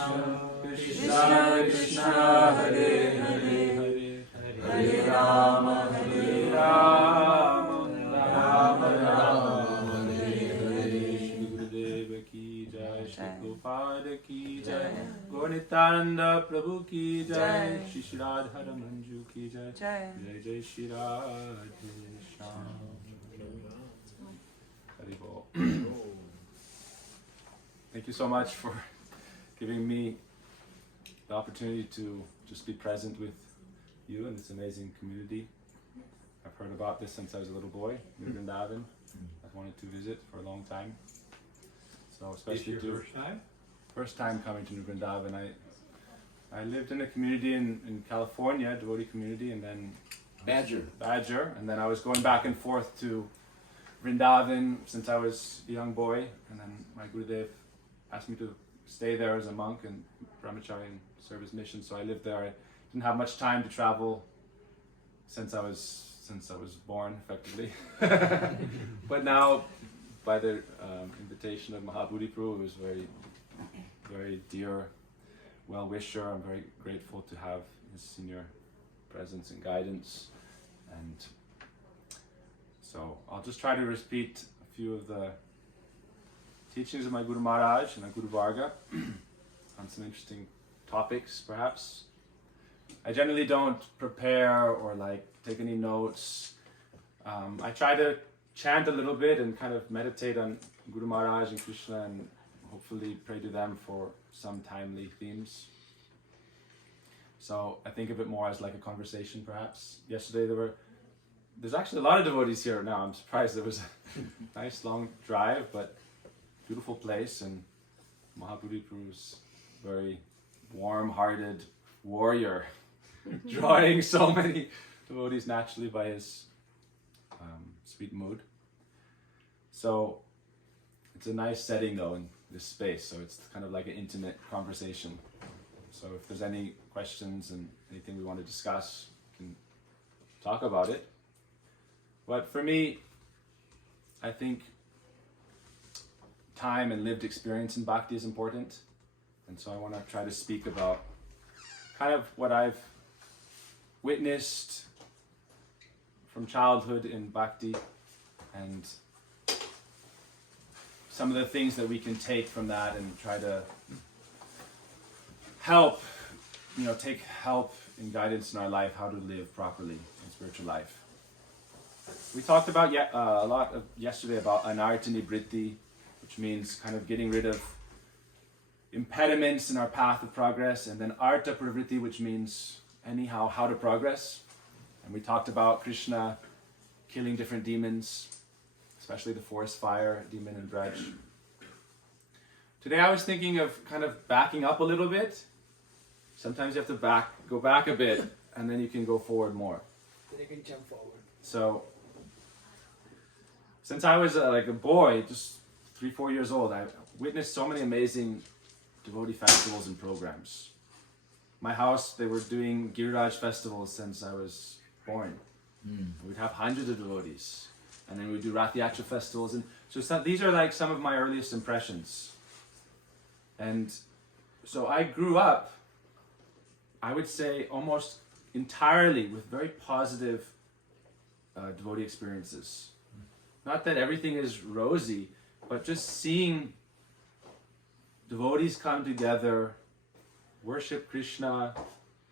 Krishna Krishna Hare Hare Hare Rama Rama Rama Hare Hare. Shri Gurudeva ki jai, Shri Prabhupada ki jai, Gaur-Nitananda Prabhu ki jai, Shri Shri Radha Manju ki jai, Jai Jai Shri Radhe Shyam. Haribol. Thank you so much for giving me the opportunity to just be present with you in this amazing community. I've heard about this since I was a little boy in Vrindavan. I've wanted to visit for a long time. So especially first time coming to Vrindavan. I lived in a community in California, devotee community, and then Badger, and then I was going back and forth to Vrindavan since I was a young boy, and then my Gurudev asked me to stay there as a monk and brahmachari and serve his mission. So I lived there. I didn't have much time to travel since I was born, effectively. But now, by the invitation of Maha Buddhi Prabhu, who was very dear well-wisher, I'm very grateful to have his senior presence and guidance. And so I'll just try to repeat a few of the teachings of my Guru Maharaj and my Guru Varga on some interesting topics, perhaps. I generally don't prepare or take any notes. I try to chant a little bit and kind of meditate on Guru Maharaj and Krishna and hopefully pray to them for some timely themes. So I think of it more as like a conversation, perhaps. Yesterday there's actually a lot of devotees here now. I'm surprised. There was a nice long drive, but beautiful place, and Maha Buddhi Prabhu's very warm-hearted warrior, drawing so many devotees naturally by his sweet mood. So it's a nice setting though in this space, so it's kind of like an intimate conversation. So if there's any questions and anything we want to discuss, we can talk about it. But for me, I think time and lived experience in bhakti is important. And so I want to try to speak about kind of what I've witnessed from childhood in bhakti and some of the things that we can take from that and try to help, take help and guidance in our life, how to live properly in spiritual life. We talked about a lot yesterday about anartha nibritti, which means kind of getting rid of impediments in our path of progress, and then artha pravritti, which means anyhow how to progress. And we talked about Krishna killing different demons, especially the forest fire demon in Braj. Today I was thinking of kind of backing up a little bit. Sometimes you have to go back a bit, and then you can go forward more. Then you can jump forward. So, since I was like a boy, just 3-4 years old, I witnessed so many amazing devotee festivals and programs. My house, they were doing Giriraj festivals since I was born. We'd have hundreds of devotees. And then we'd do Rath Yatra festivals. And so these are like some of my earliest impressions. And so I grew up, I would say, almost entirely with very positive devotee experiences. Not that everything is rosy, but just seeing devotees come together, worship Krishna,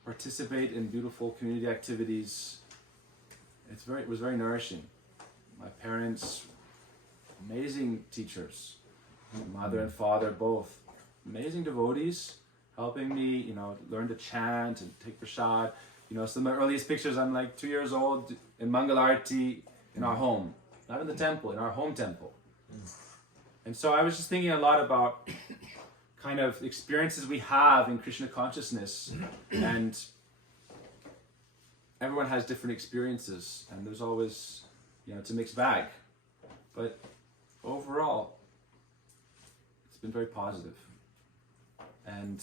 participate in beautiful community activities, it was very nourishing. My parents, amazing teachers, mother and father both, amazing devotees, helping me, learn to chant and take prasad. Some of my earliest pictures, I'm like 2 years old in Mangalarti in our home, not in the temple, in our home temple. And so I was just thinking a lot about kind of experiences we have in Krishna consciousness, and everyone has different experiences, and there's always, it's a mixed bag. But overall, it's been very positive. And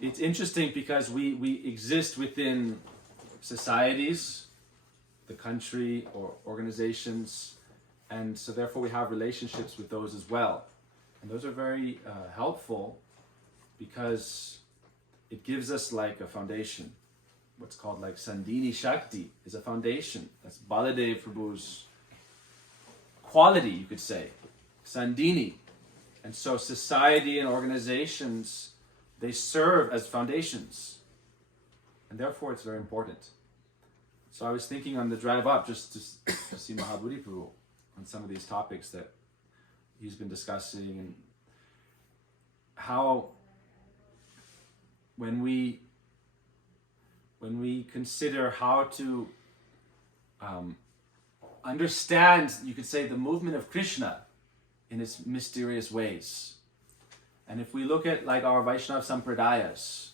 it's interesting because we exist within societies, the country or organizations, and so therefore we have relationships with those as well. And those are very helpful because it gives us like a foundation. What's called like Sandini Shakti is a foundation. That's Baladev Prabhu's quality, you could say. Sandini. And so society and organizations, they serve as foundations. And therefore it's very important. So I was thinking on the drive up just to see Maha Buddhi Prabhu on some of these topics that he's been discussing, and how when we consider how to understand, you could say, the movement of Krishna in its mysterious ways. And if we look at like our Vaishnava Sampradayas,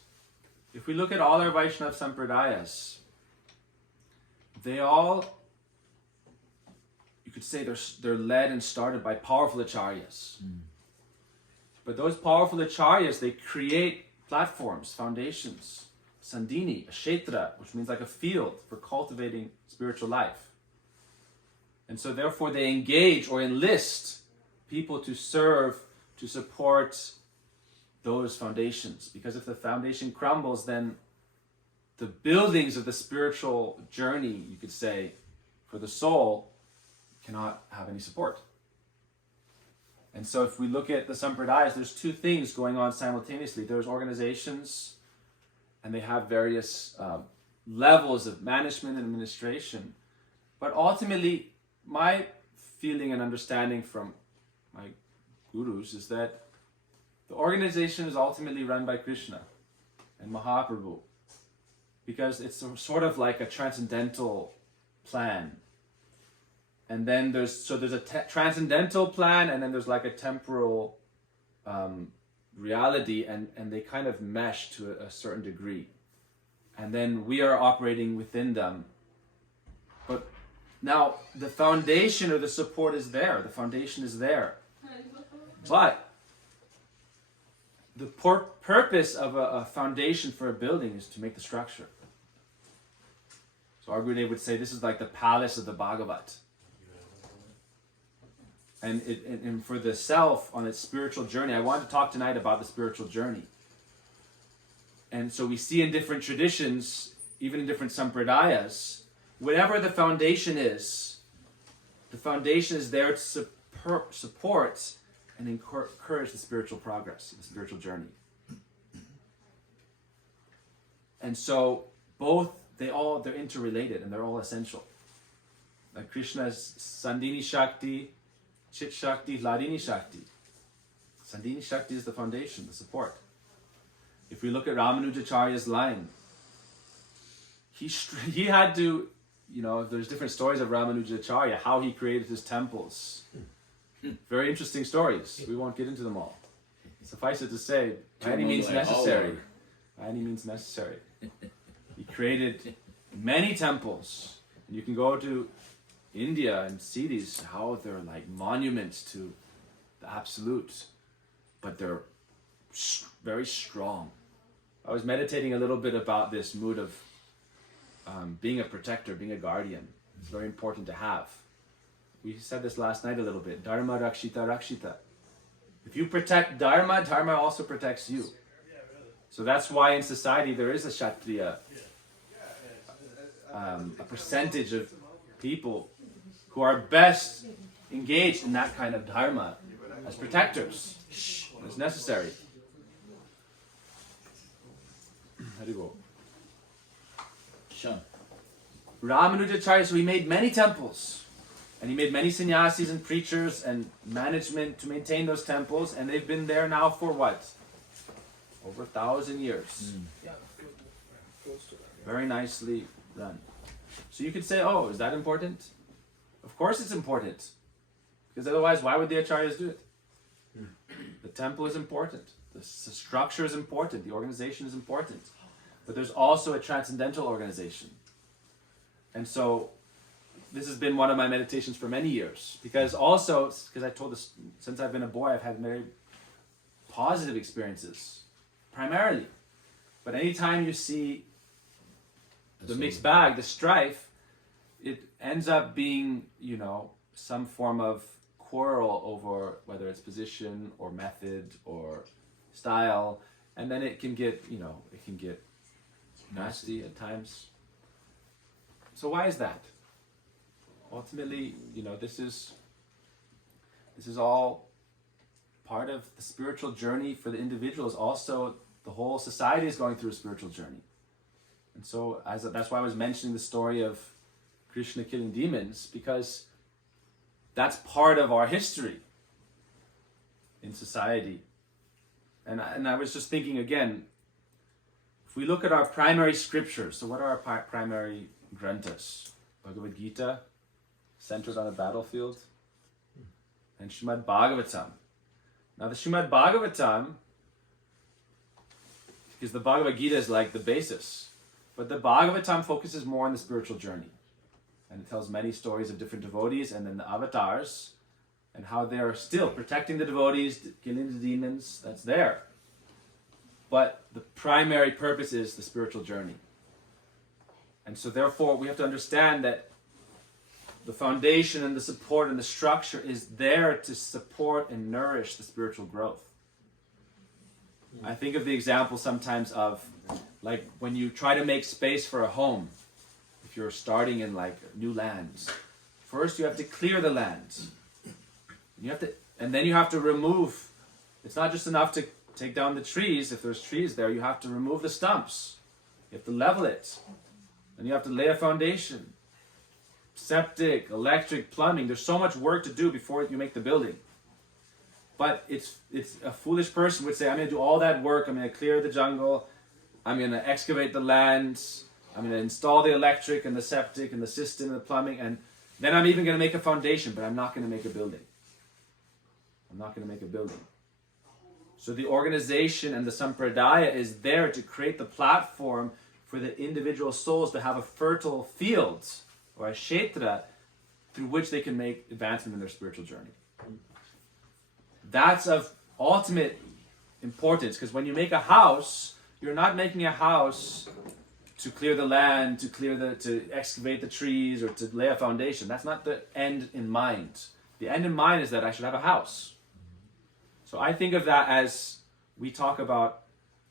if we look at all our Vaishnava Sampradayas, they all, you could say they're led and started by powerful acharyas. But those powerful acharyas, they create platforms, foundations, sandini, a kshetra, which means like a field for cultivating spiritual life. And so therefore they engage or enlist people to serve, to support those foundations. Because if the foundation crumbles, then the buildings of the spiritual journey, you could say, for the soul, cannot have any support. And so if we look at the Sampradayas, there's two things going on simultaneously. There's organizations, and they have various levels of management and administration. But ultimately, my feeling and understanding from my gurus is that the organization is ultimately run by Krishna and Mahaprabhu, because it's sort of like a transcendental plan. And then there's a transcendental plan, and then there's like a temporal reality, and they kind of mesh to a certain degree. And then we are operating within them. But now the foundation or the support is there. The foundation is there. But the purpose of a foundation for a building is to make the structure. So our Gurudev would say this is like the palace of the Bhagavat. And for the self on its spiritual journey, I want to talk tonight about the spiritual journey. And so we see in different traditions, even in different sampradayas, whatever the foundation is there to support and encourage the spiritual progress, the spiritual journey. And so both, they're interrelated and they're all essential. Like Krishna's Sandini Shakti, Chit Shakti, Hladini Shakti. Sandini Shakti is the foundation, the support. If we look at Ramanujacharya's line, he had to, there's different stories of Ramanujacharya, how he created his temples. Very interesting stories. We won't get into them all. Suffice it to say, by any means necessary. By any means necessary. He created many temples. And you can go to India and see these, how they're like monuments to the absolute, but they're very strong. I was meditating a little bit about this mood of being a protector, being a guardian. It's very important to have. We said this last night a little bit. Dharma rakshita rakshita. If you protect Dharma, Dharma also protects you. So that's why in society there is a Kshatriya, a percentage of people who are best engaged in that kind of Dharma as protectors. It's necessary. How do you go? Sure. Ramanujacharya, so he made many temples. And he made many sannyasis and preachers and management to maintain those temples. And they've been there now for what? Over 1,000 years. Very nicely done. So you could say, oh, is that important? Of course it's important. Because otherwise, why would the acharyas do it? The temple is important. The structure is important. The organization is important. But there's also a transcendental organization. And so this has been one of my meditations for many years. Because I told this, since I've been a boy, I've had very positive experiences, primarily. But anytime you see the mixed bag, the strife, it ends up being, some form of quarrel over whether it's position or method or style. and then it can get, nasty at times. So why is that? Ultimately, this is all part of the spiritual journey for the individuals. Also, the whole society is going through a spiritual journey. And so that's why I was mentioning the story of Krishna killing demons, because that's part of our history in society. And I was just thinking again, if we look at our primary scriptures, so what are our primary granthas? Bhagavad Gita, centered on a battlefield, and Srimad Bhagavatam. Now the Srimad Bhagavatam, because the Bhagavad Gita is like the basis, but the Bhagavatam focuses more on the spiritual journey. And it tells many stories of different devotees and then the avatars and how they're still protecting the devotees, killing the demons, that's there. But the primary purpose is the spiritual journey. And so therefore we have to understand that the foundation and the support and the structure is there to support and nourish the spiritual growth. I think of the example sometimes of like when you try to make space for a home, if you're starting in like new lands, first you have to clear the lands. And then you have to remove. It's not just enough to take down the trees. If there's trees there, you have to remove the stumps. You have to level it. And you have to lay a foundation. Septic, electric, plumbing. There's so much work to do before you make the building. But it's a foolish person would say, I'm going to do all that work. I'm going to clear the jungle. I'm going to excavate the land. I'm going to install the electric and the septic and the system and the plumbing. And then I'm even going to make a foundation, but I'm not going to make a building. I'm not going to make a building. So the organization and the sampradaya is there to create the platform for the individual souls to have a fertile field or a kshetra through which they can make advancement in their spiritual journey. That's of ultimate importance, because when you make a house, you're not making a house to clear the land, to excavate the trees, or to lay a foundation. That's not the end in mind. The end in mind is that I should have a house. So I think of that as we talk about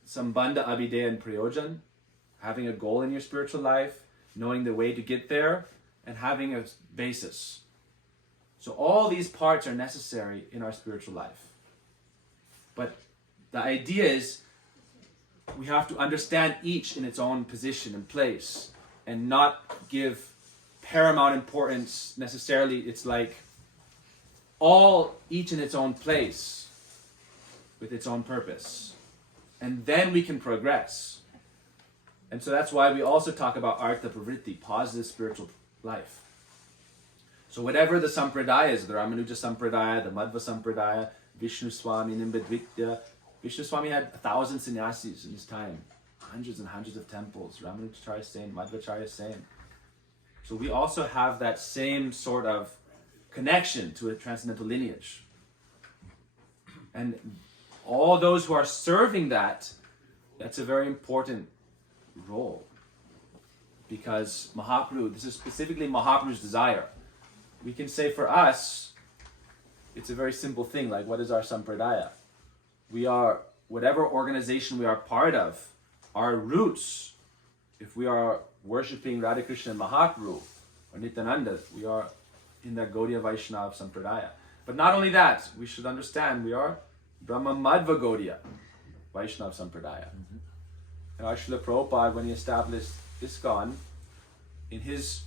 sambandha, abhideya, and prayojan, having a goal in your spiritual life, knowing the way to get there, and having a basis. So all these parts are necessary in our spiritual life. But the idea is we have to understand each in its own position and place and not give paramount importance necessarily. It's like each in its own place with its own purpose. And then we can progress. And so that's why we also talk about artha pravritti, positive spiritual life. So whatever the sampradayas, the Ramanuja sampradaya, the Madhva sampradaya, Vishnu Swami, Nimbadvitya, Vishnu Swami had 1,000 sannyasis in his time, hundreds and hundreds of temples. Ramanujacharya is same, Madhvacharya is same. So we also have that same sort of connection to a transcendental lineage. And all those who are serving that's a very important role. Because Mahaprabhu, this is specifically Mahaprabhu's desire. We can say for us, it's a very simple thing, like what is our sampradaya? We are, whatever organization we are part of, our roots, if we are worshipping Radha Krishna and Mahaprabhu or Nityananda, we are in that Gaudiya Vaishnava sampradaya. But not only that, we should understand we are Brahma Madhva Gaudiya Vaishnava sampradaya. And our Srila Prabhupada, when he established ISKCON, in his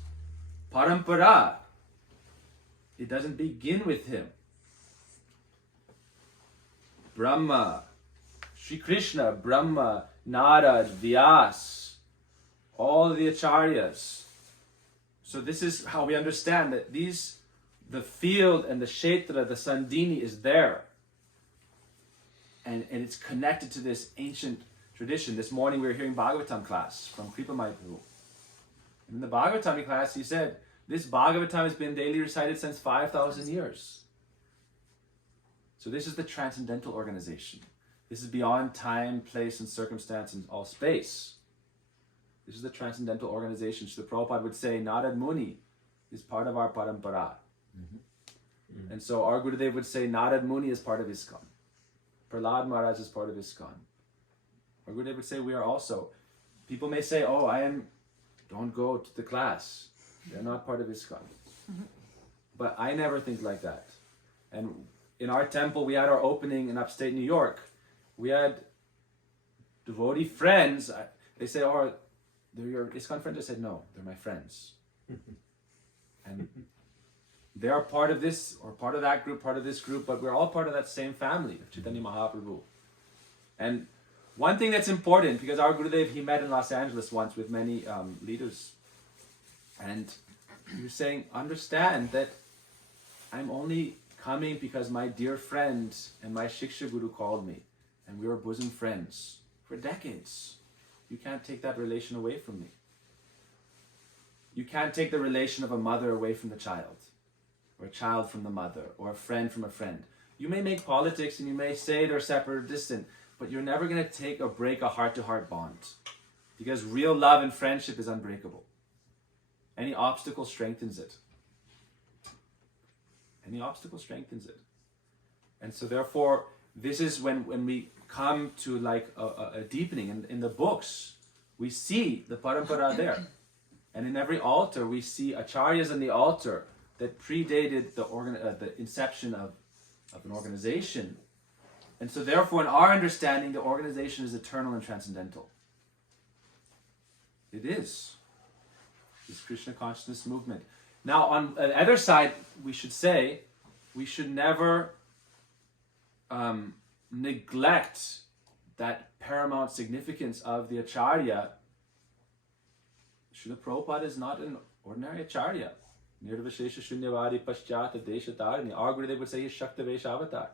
parampara, it doesn't begin with him. Brahma, Sri Krishna, Brahma, Narad, Vyas, all the acharyas. So this is how we understand that the field and the kshetra, the sandhini is there. And it's connected to this ancient tradition. This morning we were hearing Bhagavatam class from Kripamai Prabhu. In the Bhagavatam class he said, this Bhagavatam has been daily recited since 5,000 years. So this is the transcendental organization. This is beyond time, place, and circumstance, and all space. This is the transcendental organization. Srila Prabhupada would say, Narad Muni is part of our parampara. And so our Gurudev would say, Narad Muni is part of ISKCON. Prahlad Maharaj is part of ISKCON. Our Gurudev would say we are also. People may say, oh, don't go to the class. They're not part of ISKCON. But I never think like that. And in our temple, we had our opening in upstate New York. We had devotee friends. They say, oh, they're your ISKCON friends? I said, no, they're my friends. And they are part of this, or part of that group, part of this group, but we're all part of that same family of Chaitanya Mahaprabhu. And one thing that's important, because our Gurudev, he met in Los Angeles once with many leaders, and he was saying, understand that I'm only coming because my dear friend and my Shiksha Guru called me, and we were bosom friends for decades. You can't take that relation away from me. You can't take the relation of a mother away from the child, or a child from the mother, or a friend from a friend. You may make politics and you may say they're separate or distant, but you're never going to take or break a heart-to-heart bond, because real love and friendship is unbreakable. Any obstacle strengthens it. Any obstacle strengthens it. And so therefore, this is when we come to like a deepening. In the books, we see the parampara there. And in every altar, we see acharyas on the altar that predated the inception of an organization. And so therefore, in our understanding, the organization is eternal and transcendental. It is. This Krishna consciousness movement. Now, on the other side, we should say, we should never neglect that paramount significance of the acharya. Srila Prabhupada is not an ordinary acharya. Nirvashesha Shunyavadi Paschata Deshatarani. Our Gurudev would say he's Shaktavesh Avatar.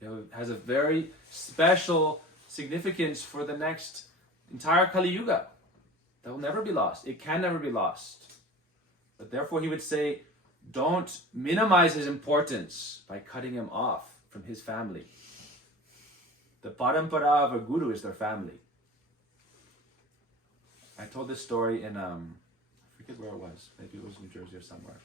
It has a very special significance for the next entire Kali Yuga. That will never be lost. It can never be lost. But therefore he would say, don't minimize his importance by cutting him off from his family. The parampara of a guru is their family. I told this story in, I forget where it was. Maybe it was New Jersey or somewhere.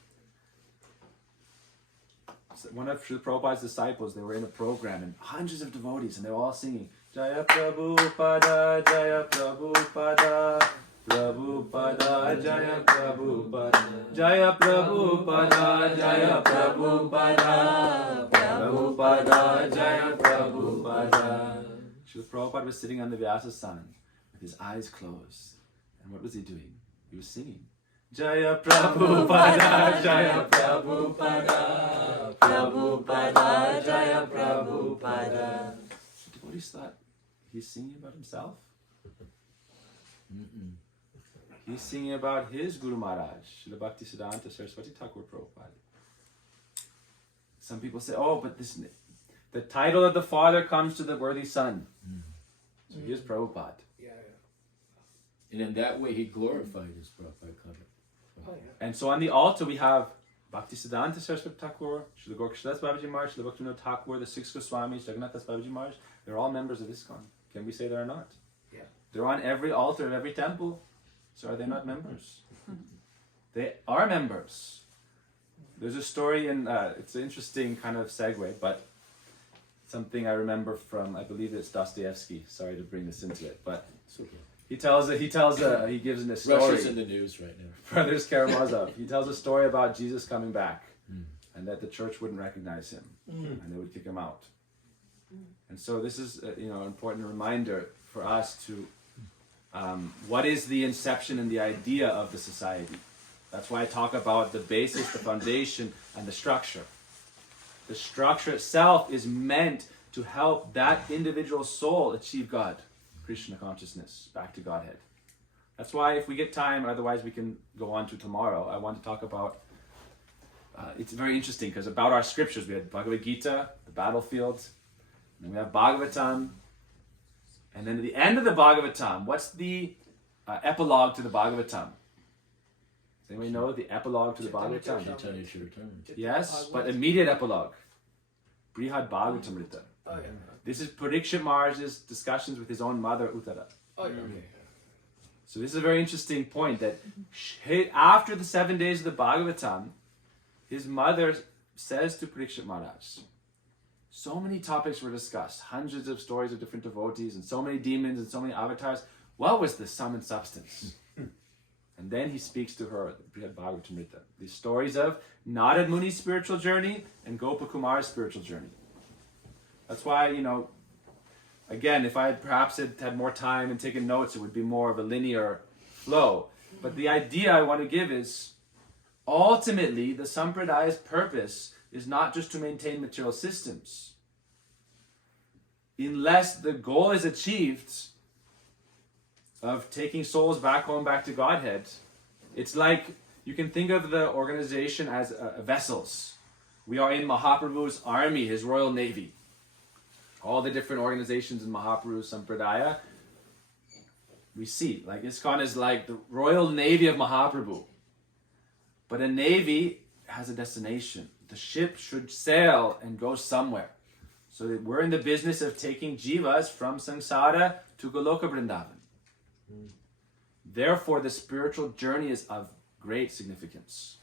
So one of Srila Prabhupada's disciples, they were in a program and hundreds of devotees, and they were all singing, Jaya Prabhupada, Jaya Prabhupada, Prabhupada, Jaya Prabhupada, Jaya Prabhupada, Jaya Prabhupada, Prabhupada, Jaya Prabhupada. Srila Prabhupada was sitting on the Vyasasana with his eyes closed. And what was he doing? He was singing. Jaya Prabhupada, Jaya Prabhupada, Prabhupada, Jaya Prabhupada. The devotees thought he's singing about himself. He's singing about his Guru Maharaj, Srila Bhakti Siddhanta Saraswati Thakur Prabhupada. Some people say, oh, but the title of the father comes to the worthy son. So here's Prabhupada. And in that way, he glorified his Prabhupada. And so on the altar, we have Bhakti Siddhanta Saraswati Thakur, Srila Gorkshdas Babaji Maharaj, Srila Bhaktivinoda Thakur, the six Goswamis, Jagannathas Babaji Maharaj. They're all members of ISKCON. Can we say they're not? Yeah. They're on every altar of every temple. So are they not members? They are members. There's a story in, it's an interesting kind of segue, but something I remember from, I believe it's Dostoevsky. Sorry to bring this into it, but It's okay. he gives in a story. Russia's in the news right now. Brothers Karamazov. He tells a story about Jesus coming back, and that the church wouldn't recognize him, and they would kick him out. And so this is an important reminder for us to what is the inception and the idea of the society. That's why I talk about the basis, the foundation, and the structure. The structure itself is meant to help that individual soul achieve God, Krishna consciousness, back to Godhead. That's why if we get time, otherwise we can go on to tomorrow, I want to talk about, it's very interesting because about our scriptures, we had Bhagavad Gita, the battlefield, and then we have Bhagavatam, and then at the end of the Bhagavatam, what's the epilogue to the Bhagavatam? Does anybody know the epilogue to the Bhagavatam? Chaitanya should return. Yes, but immediate epilogue. Brihad Bhagavatamrita. Oh, yeah. This is Parikshit Maharaj's discussions with his own mother, Uttara. Oh, yeah. Okay. So this is a very interesting point that after the 7 days of the Bhagavatam, his mother says to Parikshit Maharaj, So many topics were discussed, hundreds of stories of different devotees and so many demons and so many avatars. What was the sum and substance? And then he speaks to her, Brihad Bhagavatamrita. These stories of Narad Muni's spiritual journey and Gopakumar's spiritual journey. That's why, again, if I had perhaps had more time and taken notes, it would be more of a linear flow. But the idea I want to give is, ultimately, the Sampradaya's purpose is not just to maintain material systems. Unless the goal is achieved of taking souls back home, back to Godhead, it's like, you can think of the organization as vessels. We are in Mahaprabhu's army, his royal navy. All the different organizations in Mahaprabhu's Sampradaya, we see, like ISKCON is like the royal navy of Mahaprabhu. But a navy has a destination. The ship should sail and go somewhere. So that we're in the business of taking jivas from samsara to Goloka Vrindavan. Therefore, the spiritual journey is of great significance.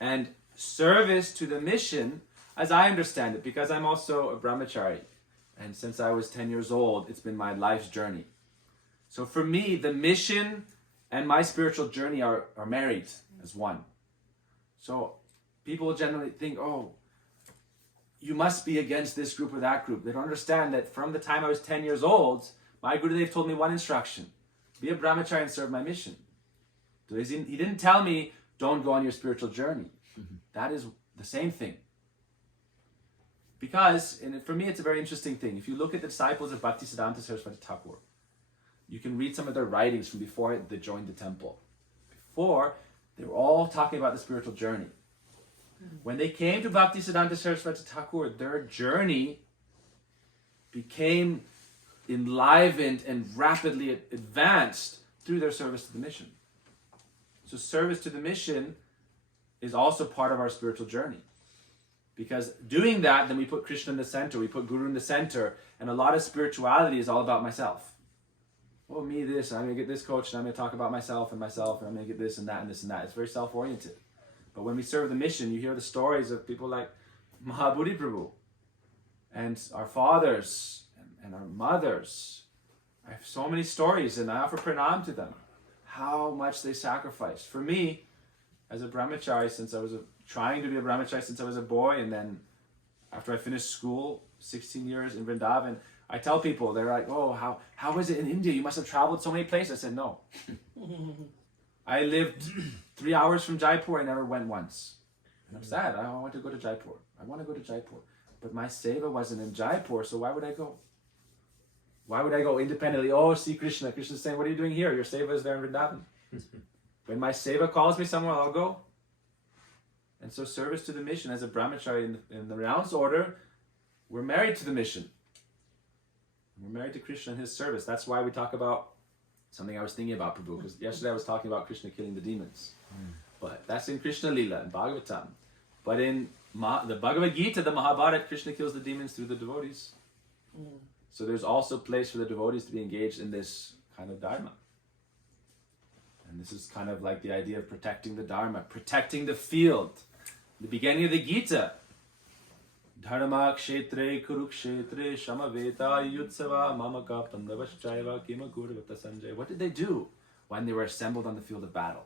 And service to the mission, as I understand it, because I'm also a brahmachari, and since I was 10 years old, it's been my life's journey. So for me, the mission and my spiritual journey are married as one. So people generally think, oh, you must be against this group or that group. They don't understand that from the time I was 10 years old, my Gurudev told me one instruction: be a brahmachari and serve my mission. He didn't tell me, don't go on your spiritual journey. That is the same thing. Because, and for me it's a very interesting thing, if you look at the disciples of Bhaktisiddhanta Saraswati Thakur, you can read some of their writings from before they joined the temple. Before, they were all talking about the spiritual journey. When they came to Bhaktisiddhanta Saraswati Thakur, their journey became enlivened and rapidly advanced through their service to the mission. So service to the mission is also part of our spiritual journey. Because doing that, then we put Krishna in the center, we put Guru in the center, and a lot of spirituality is all about myself. Oh, me this, I'm going to get this coach, and I'm going to talk about myself, and I'm going to get this and that and this and that. It's very self-oriented. But when we serve the mission, you hear the stories of people like Maha Buddhi Prabhu, and our fathers, and our mothers. I have so many stories, and I offer pranam to them. How much they sacrificed. For me, as a brahmachari, trying to be a brahmachari since I was a boy, and then after I finished school, 16 years in Vrindavan, I tell people, they're like, oh, how is it in India? You must have traveled so many places. I said, no. I lived 3 hours from Jaipur. I never went once. And I'm sad. I want to go to Jaipur. I want to go to Jaipur. But my seva wasn't in Jaipur, so why would I go? Why would I go independently? Oh, see Krishna. Krishna's saying, what are you doing here? Your seva is there in Vrindavan. When my seva calls me somewhere, I'll go. And so service to the mission as a brahmachari in the renounced order, we're married to the mission. We're married to Krishna and his service. That's why we talk about something I was thinking about, Prabhu, because yesterday I was talking about Krishna killing the demons. But that's in Krishna Lila, in Bhagavatam. But in the Bhagavad Gita, the Mahabharata, Krishna kills the demons through the devotees. So there's also place for the devotees to be engaged in this kind of dharma. And this is kind of like the idea of protecting the dharma, protecting the field. The beginning of the Gita. Dharma kshetre kurukshetre shamaveta yutsava mamaka pandavaschaiva kimakurvata sanjay. What did they do when they were assembled on the field of battle?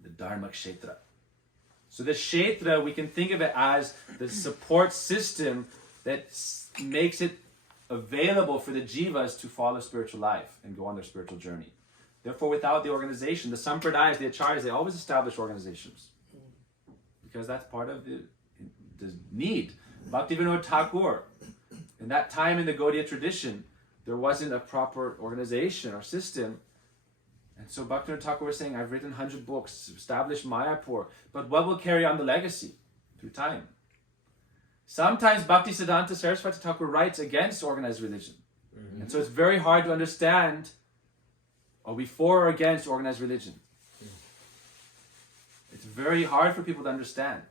The Dharma kshetra. So the kshetra, we can think of it as the support system that makes it available for the jivas to follow spiritual life and go on their spiritual journey. Therefore, without the organization, the sampradayas, the acharyas, they always establish organizations. Because that's part of the need. Bhaktivinoda Thakur, in that time in the Gaudiya tradition, there wasn't a proper organization or system. And so Bhaktivinoda Thakur was saying, I've written 100 books, established Mayapur, but what will carry on the legacy through time? Sometimes Bhaktisiddhanta Saraswati Thakur writes against organized religion. And so it's very hard to understand, are we for or against organized religion? It's very hard for people to understand.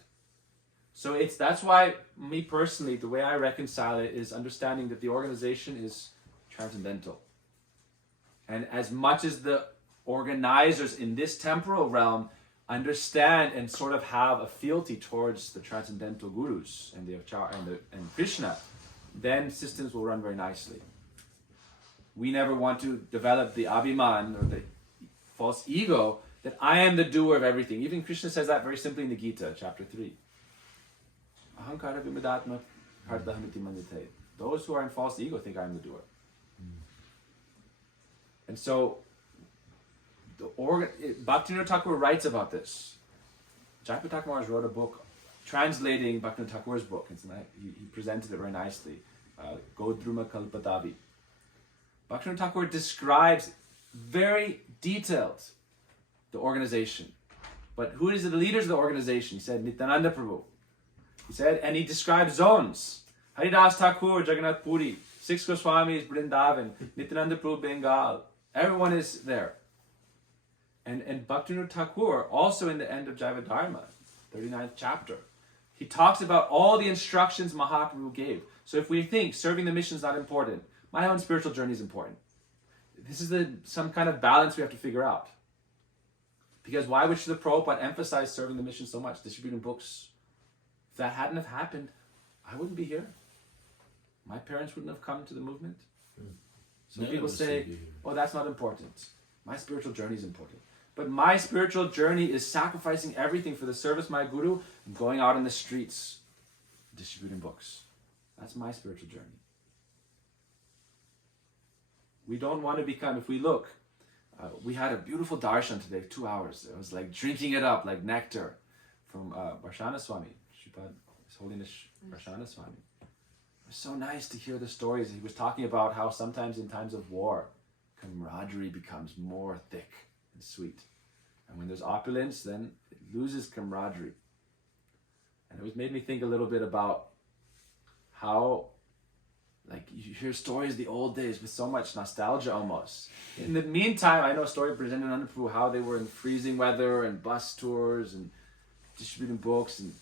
So that's why, me personally, the way I reconcile it is understanding that the organization is transcendental. And as much as the organizers in this temporal realm understand and sort of have a fealty towards the transcendental gurus and and Krishna, then systems will run very nicely. We never want to develop the abhiman or the false ego that I am the doer of everything. Even Krishna says that very simply in the Gita, chapter 3. Ahankara vimadatma hardhahamiti mandite. Those who are in false ego think I am the doer. And so, Bhaktivinoda Thakur writes about this. Jayapataka Thakur wrote a book translating Bhaktivinoda Thakur's book. He presented it very nicely. Godruma Kalpatavi. Bhaktivinoda Thakur describes very detailed the organization. But who is the leaders of the organization? He said Nityananda Prabhu. He said, and he describes zones. Haridas Thakur, Jagannath Puri, 6 Goswamis, Vrindavan, Nityananda Prabhu, Bengal. Everyone is there. And Bhaktivinoda Thakur, also in the end of Jaiva Dharma, 39th chapter, he talks about all the instructions Mahaprabhu gave. So if we think serving the mission is not important, my own spiritual journey is important. This is some kind of balance we have to figure out. Because why would Srila Prabhupada emphasize serving the mission so much, distributing books? If that hadn't have happened, I wouldn't be here. My parents wouldn't have come to the movement. So people say, oh, that's not important. My spiritual journey is important. But my spiritual journey is sacrificing everything for the service of my guru and going out in the streets, distributing books. That's my spiritual journey. We don't want to become, if we look, we had a beautiful darshan today, 2 hours. It was like drinking it up, like nectar, from Varshana Swami, His Holiness Varshana Swami. It was so nice to hear the stories. He was talking about how sometimes in times of war, camaraderie becomes more thick and sweet. And when there's opulence, then it loses camaraderie. And it made me think a little bit about how, like, you hear stories of the old days with so much nostalgia almost. In the meantime, I know a story presented on Prabhu how they were in freezing weather and bus tours and distributing books and,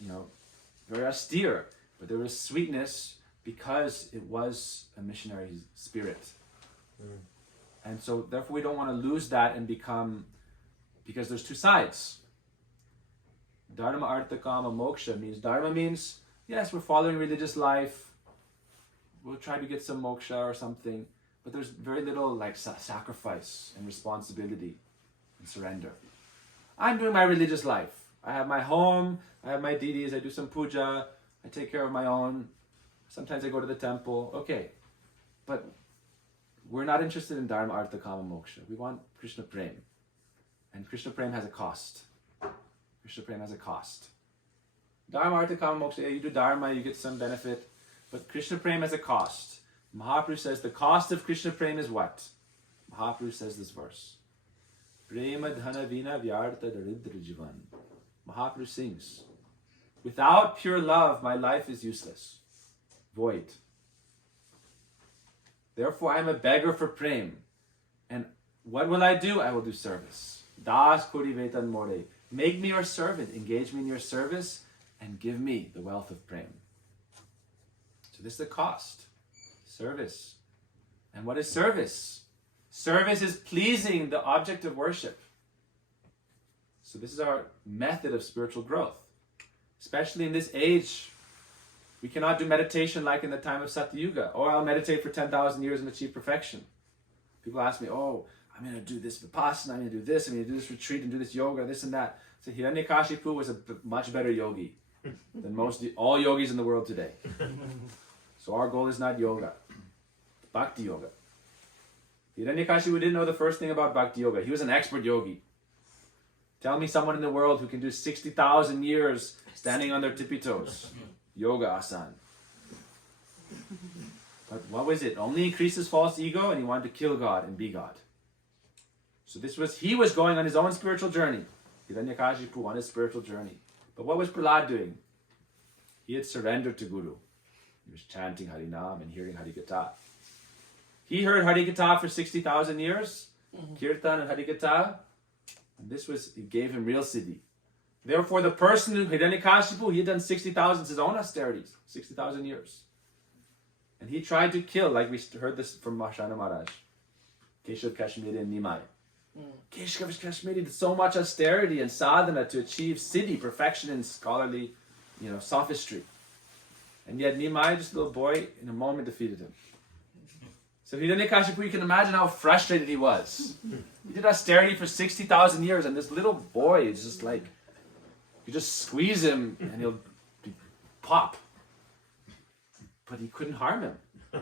very austere. But there was sweetness because it was a missionary spirit. And so therefore we don't want to lose that and become, because there's two sides. Dharma, Artha, Kama, Moksha means, Dharma means, yes, we're following religious life. We'll try to get some moksha or something. But there's very little like sacrifice and responsibility and surrender. I'm doing my religious life. I have my home, I have my deities, I do some puja, I take care of my own. Sometimes I go to the temple. Okay. But we're not interested in Dharma, Artha, Kama, Moksha. We want Krishna Prem. And Krishna Prem has a cost. Krishna Prem has a cost. Dharma, Artha, Kama, Moksha, you do Dharma, you get some benefit. But Krishna Prem has a cost. Mahaprabhu says the cost of Krishna Prem is what? Mahaprabhu says this verse. Prema dhana vina vyartha daridra jivan. Mahaprabhu sings, without pure love, my life is useless. Void. Therefore, I am a beggar for Prem. And what will I do? I will do service. Das kuri vetan more. Make me your servant. Engage me in your service and give me the wealth of Prem. So this is the cost. Service. And what is service? Service is pleasing the object of worship. So this is our method of spiritual growth. Especially in this age, we cannot do meditation like in the time of Satyuga. Oh, I'll meditate for 10,000 years and achieve perfection. People ask me, oh, I'm going to do this Vipassana, I'm going to do this, I'm going to do this retreat and do this yoga, this and that. So Hiranyakashipu was a much better yogi than all yogis in the world today. So our goal is not yoga, it's bhakti yoga. Hiranyakashipu didn't know the first thing about bhakti yoga. He was an expert yogi. Tell me someone in the world who can do 60,000 years standing on their tippy toes. Yoga asan. But what was it? Only increases false ego, and he wanted to kill God and be God. So he was going on his own spiritual journey. Hiranyakashipu on his spiritual journey. But what was Prahlad doing? He had surrendered to Guru. He was chanting Harinam and hearing Harikatha. He heard Harikatha for 60,000 years, Kirtan and Harikatha, and it gave him real siddhi. Therefore, the person who Hiranyakashipu, he had done 60,000, his own austerities, 60,000 years. And he tried to kill, like we heard this from Mahashana Maharaj, Keshav, Kashmiri, and Nimai. Keshava Kashmiri did so much austerity and sadhana to achieve siddhi, perfection in scholarly, sophistry. And yet Nimai, just a little boy, in a moment defeated him. So Hiranyakashipu, you can imagine how frustrated he was. He did austerity for 60,000 years, and this little boy is just like, you just squeeze him and he'll pop. But he couldn't harm him. You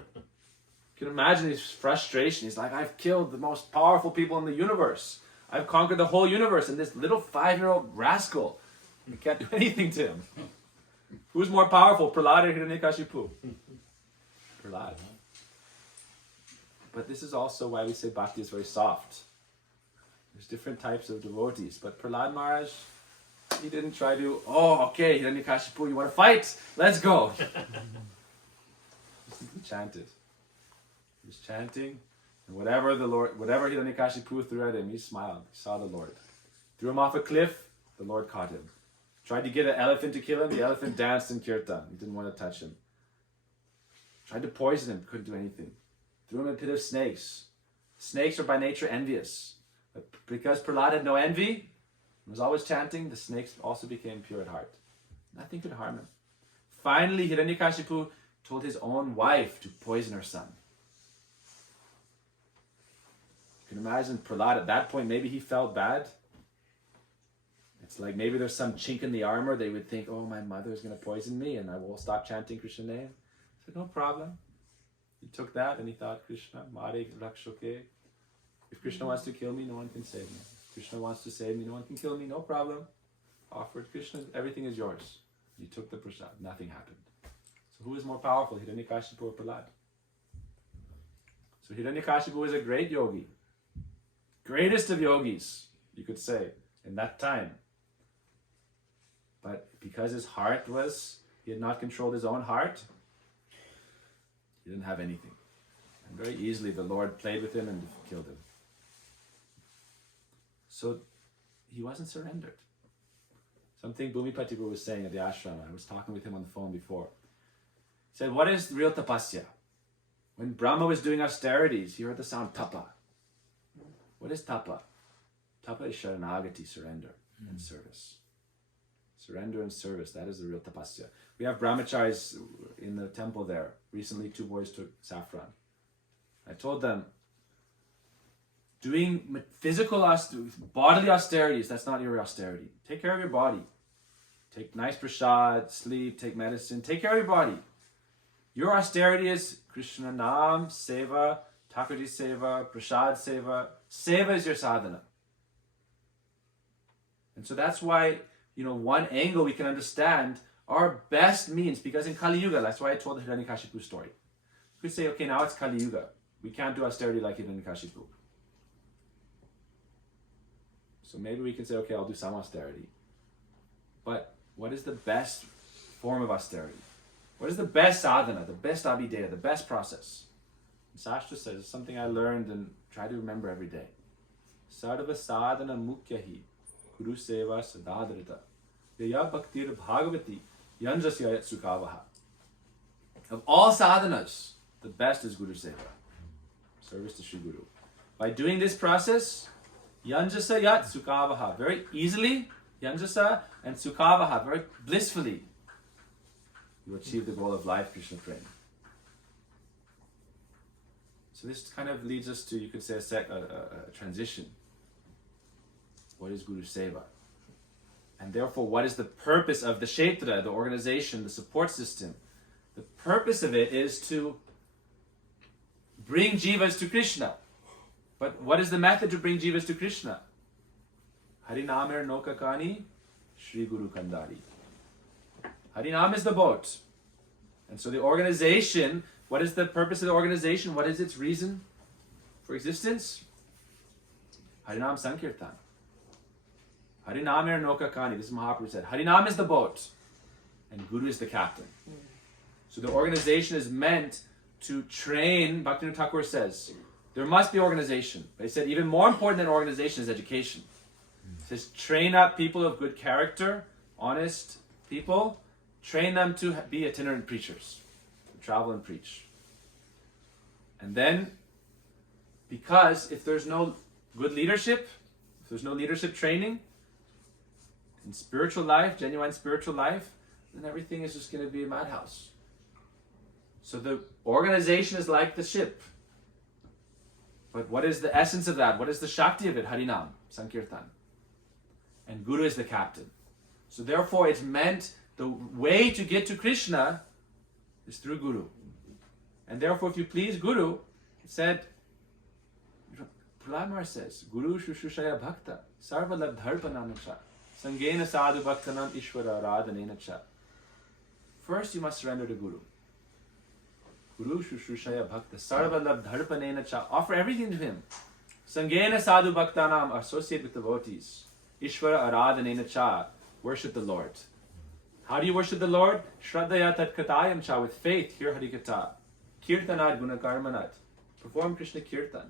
can imagine his frustration. He's like, I've killed the most powerful people in the universe. I've conquered the whole universe, and this little 5-year-old rascal, you can't do anything to him. Who's more powerful, Prahlad or Hiranyakashipu? Prahlad. But this is also why we say bhakti is very soft. There's different types of devotees. But Prahlad Maharaj, he didn't try to, okay, Hiranyakashipu, you want to fight? Let's go. He chanted. He was chanting. And whatever Hiranyakashipu threw at him, he smiled. He saw the Lord. Threw him off a cliff, the Lord caught him. Tried to get an elephant to kill him, the elephant danced in kirtan. He didn't want to touch him. Tried to poison him, couldn't do anything. Threw him in a pit of snakes. Snakes are by nature envious. But because Prahlad had no envy, and was always chanting, the snakes also became pure at heart. Nothing could harm him. Finally, Hiranyakashipu told his own wife to poison her son. You can imagine Prahlad at that point, maybe he felt bad. It's like maybe there's some chink in the armor. They would think, my mother is going to poison me and I will stop chanting Krishna name. He said, no problem. He took that and he thought, Krishna, Mare Rakshoke. If Krishna wants to kill me, no one can save me. If Krishna wants to save me, no one can kill me. No problem. Offered Krishna, everything is yours. He took the prasad. Nothing happened. So who is more powerful, Hiranyakashipu or Prahlad? So Hiranyakashipu is a great yogi. Greatest of yogis, you could say, in that time. But because his heart he had not controlled his own heart, he didn't have anything. And very easily the Lord played with him and killed him. So he wasn't surrendered. Something Bhumipati was saying at the ashram, I was talking with him on the phone before. He said, what is real tapasya? When Brahma was doing austerities, he heard the sound tapa. What is tapa? Tapa is sharanagati, surrender and service. Surrender and service, that is the real tapasya. We have brahmacharis in the temple there. Recently, 2 boys took saffron. I told them, doing bodily austerities, that's not your austerity. Take care of your body. Take nice prasad, sleep, take medicine, take care of your body. Your austerity is Krishna Nam, Seva, Thakurji Seva, Prasad Seva. Seva is your sadhana. And so that's why, one angle we can understand our best means, because in Kali Yuga, that's why I told the Hiranyakashipu story. We could say, okay, now it's Kali Yuga. We can't do austerity like Hiranyakashipu. So maybe we can say, okay, I'll do some austerity. But what is the best form of austerity? What is the best sadhana, the best abhideya, the best process? And Sastra says, it's something I learned and try to remember every day. Sarva sadhana mukyahi guru seva sadadrita yaya bhaktir bhagavati yanjasya sukavaha. Of all sadhanas, the best is Guru Seva, service to Sri Guru. By doing this process, yanjasa yat sukavaha, very easily, yanjasa and sukavaha, very blissfully, you achieve the goal of life, Krishna prema. So this kind of leads us to, you could say, a transition. What is Guru Seva? And therefore, what is the purpose of the Kshetra, the organization, the support system? The purpose of it is to bring jivas to Krishna. But what is the method to bring jivas to Krishna? Harinamir Nokakani, Shri Guru Kandari. Harinam is the boat. And so the organization, what is the purpose of the organization? What is its reason for existence? Harinam Sankirtan. Harinamir Nokakani. This is Maha Prabhu said. Harinam is the boat. And Guru is the captain. So the organization is meant to train, Bhaktivinoda Thakur says, there must be organization. But he said even more important than organization is education. He says train up people of good character, honest people, train them to be itinerant preachers, to travel and preach. And then, because if there's no good leadership, if there's no leadership training, in spiritual life, genuine spiritual life, then everything is just going to be a madhouse. So the organization is like the ship. But what is the essence of that? What is the Shakti of it? Harinam, Sankirtan. And Guru is the captain. So therefore it's meant, the way to get to Krishna is through Guru. And therefore if you please Guru, it said, Prahlad Maharaj says, Guru Shushushaya Bhakta, Sarva Labdharpananacha, Sangena Sadhu Bhaktanam Ishvara Radhanenacha. First you must surrender to Guru. Guru Shushushaya Bhakta, Sarva Labdharpanenacha. Offer everything to him. Sangena Sadhu Bhaktanam, associate with devotees. Ishvara Aradhanenacha, worship the Lord. How do you worship the Lord? Shraddhaya Tat Katayam Cha, with faith, hear Harikatha. Kirtanat Gunakarmanat, perform Krishna Kirtan.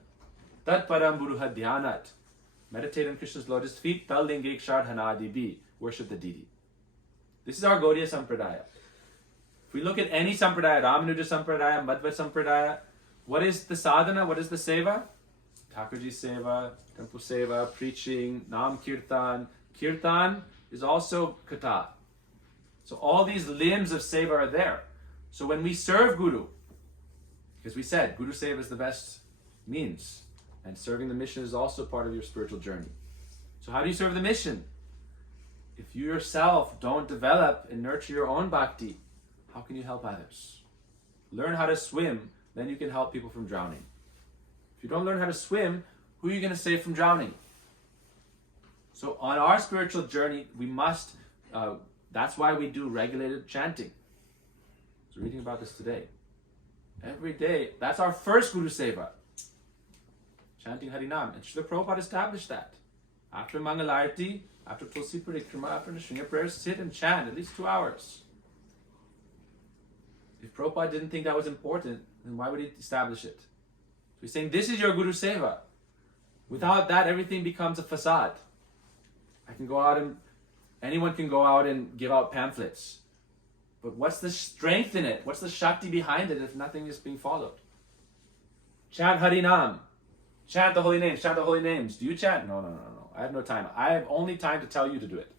Tat Param Buruha Dhyanat, meditate on Krishna's lotus feet. Tal Lingek Shardhanadi Bi, worship the deity. This is our Gaudiya Sampradaya. If we look at any Sampradaya, Ramanuja Sampradaya, Madhva Sampradaya, what is the sadhana? What is the seva? Thakurji seva, temple seva, preaching, Nam Kirtan. Kirtan is also Katha. So all these limbs of seva are there. So when we serve Guru, because we said Guru seva is the best means, and serving the mission is also part of your spiritual journey. So how do you serve the mission? If you yourself don't develop and nurture your own bhakti, how can you help others? Learn how to swim, then you can help people from drowning. If you don't learn how to swim, who are you going to save from drowning? So on our spiritual journey, we must, that's why we do regulated chanting. I was reading about this today. Every day, that's our first Guru Seva. Chanting Harinam. And Srila Prabhupada established that. After Mangalarti, after Tulsi Parikrama, after Nishriya prayers, sit and chant at least 2 hours. If Prabhupada didn't think that was important, then why would he establish it? So he's saying, this is your Guru Seva. Without that, everything becomes a facade. I can go out and, anyone can go out and give out pamphlets. But what's the strength in it? What's the Shakti behind it if nothing is being followed? Chant Harinam. Chant the holy names. Chant the holy names. Do you chant? No. I have no time. I have only time to tell you to do it.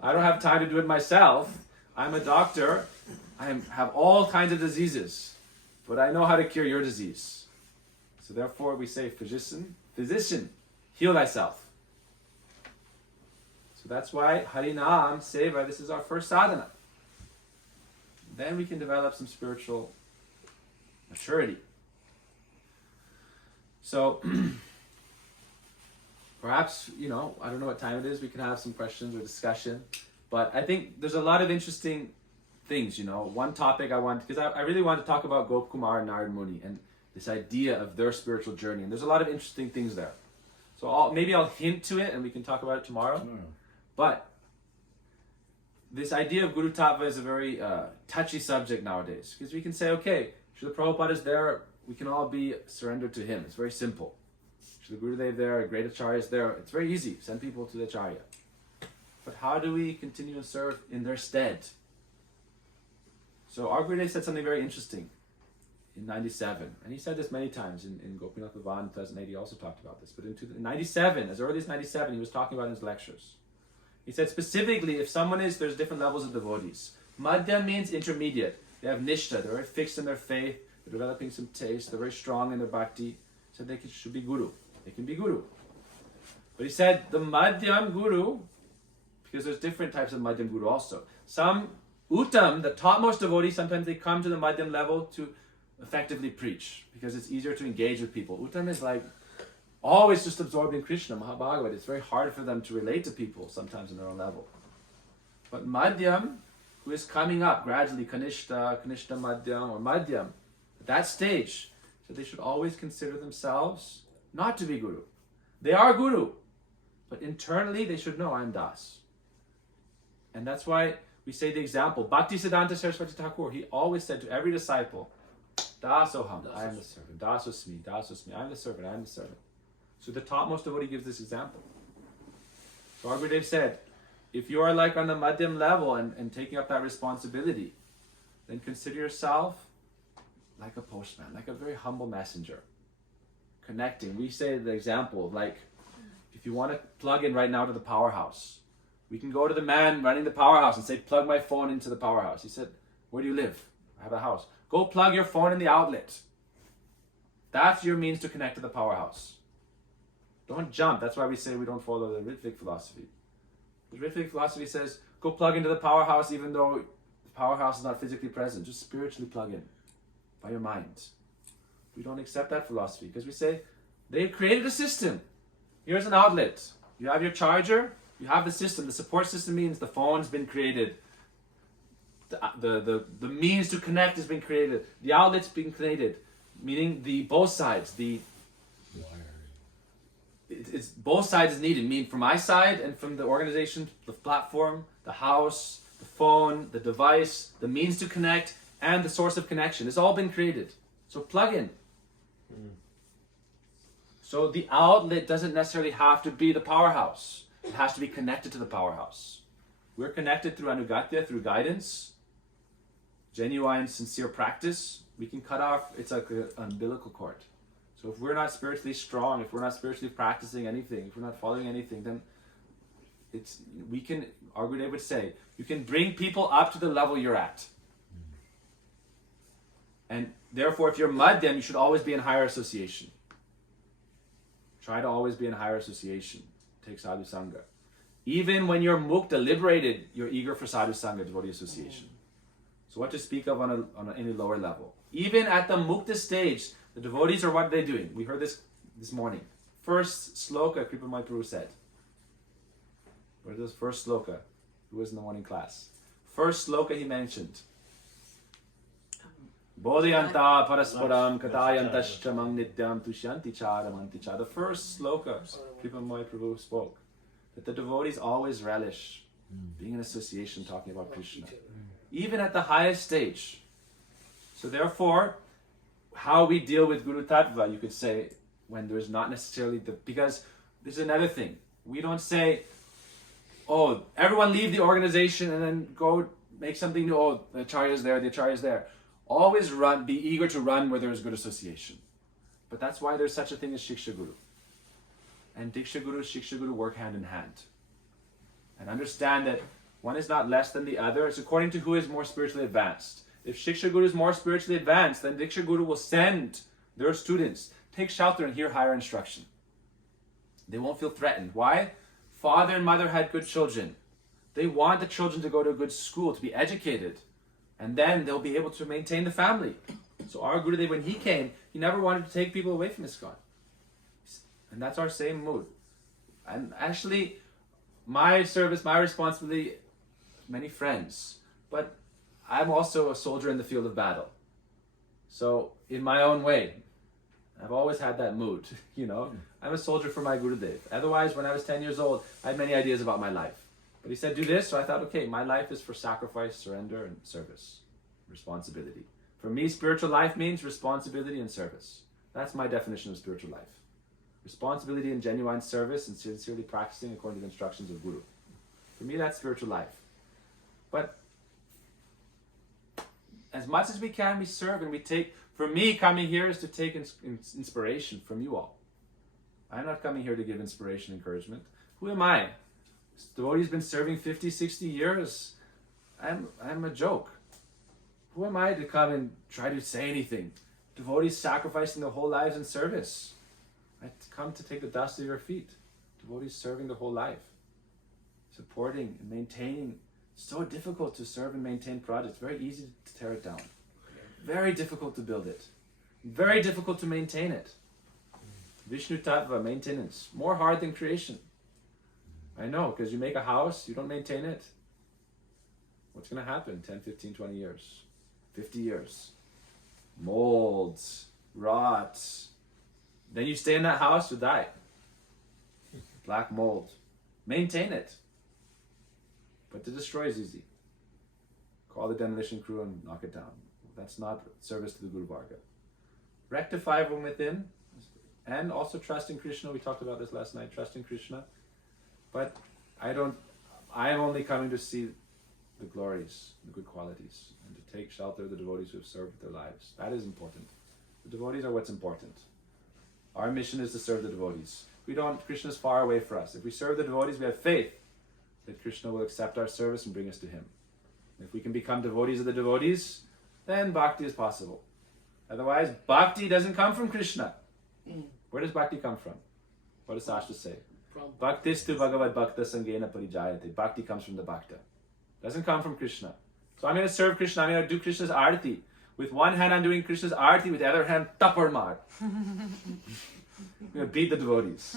I don't have time to do it myself. I'm a doctor. I have all kinds of diseases. But I know how to cure your disease. So therefore we say, physician, heal thyself. So that's why Harinam, Seva, this is our first sadhana. Then we can develop some spiritual maturity. So, perhaps, I don't know what time it is, we can have some questions or discussion. But I think there's a lot of interesting things, One topic because I really want to talk about Gop Kumar and Narad Muni and this idea of their spiritual journey. And there's a lot of interesting things there. So maybe I'll hint to it and we can talk about it tomorrow. But this idea of Guru Tattva is a very touchy subject nowadays. Because we can say, okay, Srila Prabhupada is there, we can all be surrendered to him. It's very simple. Srila Gurudev there, a great Acharya is there. It's very easy. Send people to the Acharya. But how do we continue to serve in their stead? So our Gurudev said something very interesting in 97. And he said this many times in Gopinath Bhavan in 2008. He also talked about this. But in 97, as early as 97, he was talking about in his lectures. He said specifically, if someone there's different levels of devotees. Madhya means intermediate. They have nishta. They're very fixed in their faith. They're developing some taste. They're very strong in their bhakti. He said they should be guru. They can be guru. But he said the madhyam guru, because there's different types of madhyam guru also. Some uttam, the topmost devotee, sometimes they come to the madhyam level to effectively preach because it's easier to engage with people. Uttam is like always just absorbed in Krishna, Mahabhagavad. It's very hard for them to relate to people sometimes on their own level. But madhyam, who is coming up gradually, kanishta madhyam, or madhyam, at that stage, so they should always consider themselves not to be guru. They are guru, but internally they should know I'm das. And that's why we say the example. Bhaktisiddhanta Saraswati Thakur, he always said to every disciple, Dasoham, I am the servant. Dasosmi, I am the servant, I am the servant. So the topmost devotee gives this example. So our Gurudev said, if you are like on the madhyam level and taking up that responsibility, then consider yourself like a postman, like a very humble messenger. connecting. We say the example, like, if you want to plug in right now to the powerhouse, we can go to the man running the powerhouse and say, plug my phone into the powerhouse. He said, where do you live? I have a house. Go plug your phone in the outlet. That's your means to connect to the powerhouse. Don't jump. That's why we say we don't follow the Ritvik philosophy. The Ritvik philosophy says, go plug into the powerhouse even though the powerhouse is not physically present. Just spiritually plug in by your mind. We don't accept that philosophy because we say, they've created a system. Here's an outlet. You have your charger, you have the system. The support system means the phone's been created. The means to connect has been created. The outlet's been created. Meaning both sides. It's both sides is needed. Meaning from my side and from the organization, the platform, the house, the phone, the device, the means to connect, and the source of connection. It's all been created. So plug in. So the outlet doesn't necessarily have to be the powerhouse. It has to be connected to the powerhouse. We're connected through anugatya, through guidance, genuine, sincere practice. We can cut off, it's like an umbilical cord. So if we're not spiritually strong, if we're not spiritually practicing anything, if we're not following anything, then our Gurudev would say, you can bring people up to the level you're at. And therefore, if you're madhyam, you should always be in higher association. Try to always be in higher association. Take sadhu sangha. Even when you're mukta, liberated, you're eager for sadhu sangha, devotee association. So what to speak of on any lower level? Even at the mukta stage, the devotees are what they're doing. We heard this morning. First sloka, Kripa Maha Prabhu said. What is this first sloka? Who was in the morning class? First sloka he mentioned. Bodhiyanta parasparam katayantascha mang nityam tushyanti charamanti cha. The first sloka Kripa Maha Prabhu spoke. That the devotees always relish being in association, talking about Krishna. Even at the highest stage. So therefore, how we deal with Guru Tattva, you could say, when there's not necessarily because there's another thing. We don't say, oh, everyone leave the organization and then go make something new. Oh, the acharya's there, the acharya's there. Always be eager to run where there's good association. But that's why there's such a thing as Shiksha Guru. And Diksha Guru, Shiksha Guru work hand in hand. And understand that one is not less than the other. It's according to who is more spiritually advanced. If Shiksha Guru is more spiritually advanced, then Diksha Guru will send their students, take shelter and hear higher instruction. They won't feel threatened. Why? Father and mother had good children. They want the children to go to a good school, to be educated. And then they'll be able to maintain the family. So our Gurudev, when he came, he never wanted to take people away from ISKCON. And that's our same mood. And actually, my service, my responsibility, many friends. But I'm also a soldier in the field of battle. So in my own way, I've always had that mood, I'm a soldier for my Gurudev. Otherwise, when I was 10 years old, I had many ideas about my life. But he said, do this. So I thought, okay, my life is for sacrifice, surrender, and service. Responsibility. For me, spiritual life means responsibility and service. That's my definition of spiritual life. Responsibility and genuine service and sincerely practicing according to the instructions of Guru. For me, that's spiritual life. But as much as we can, we serve and we take. For me, coming here is to take inspiration from you all. I'm not coming here to give inspiration, encouragement. Who am I? This devotee's been serving 50, 60 years. I'm a joke. Who am I to come and try to say anything? Devotees sacrificing their whole lives in service. I come to take the dust of your feet. Devotees serving the whole life. Supporting and maintaining. It's so difficult to serve and maintain projects. Very easy to tear it down. Very difficult to build it. Very difficult to maintain it. Vishnu Tattva, maintenance. More hard than creation. I know, because you make a house, you don't maintain it. What's going to happen 10, 15, 20 years? 50 years? Molds, rots. Then you stay in that house, you'll die. Black mold. Maintain it. But to destroy is easy. Call the demolition crew and knock it down. That's not service to the Guru Varga. Rectify from within, and also trust in Krishna. We talked about this last night. Trust in Krishna. But I am only coming to see the glories, the good qualities, and to take shelter of the devotees who have served their lives. That is important. The devotees are what's important. Our mission is to serve the devotees. Krishna is far away for us. If we serve the devotees, we have faith that Krishna will accept our service and bring us to him. If we can become devotees of the devotees, then bhakti is possible. Otherwise, bhakti doesn't come from Krishna. Where does bhakti come from? What does Shastra say? Bhaktistu bhagavad bhakta sangena parijayate. Bhakti comes from the bhakta. Doesn't come from Krishna. So I'm going to serve Krishna. I'm going to do Krishna's arati. With one hand, I'm doing Krishna's arati. With the other hand, tapar mar. I'm going to beat the devotees.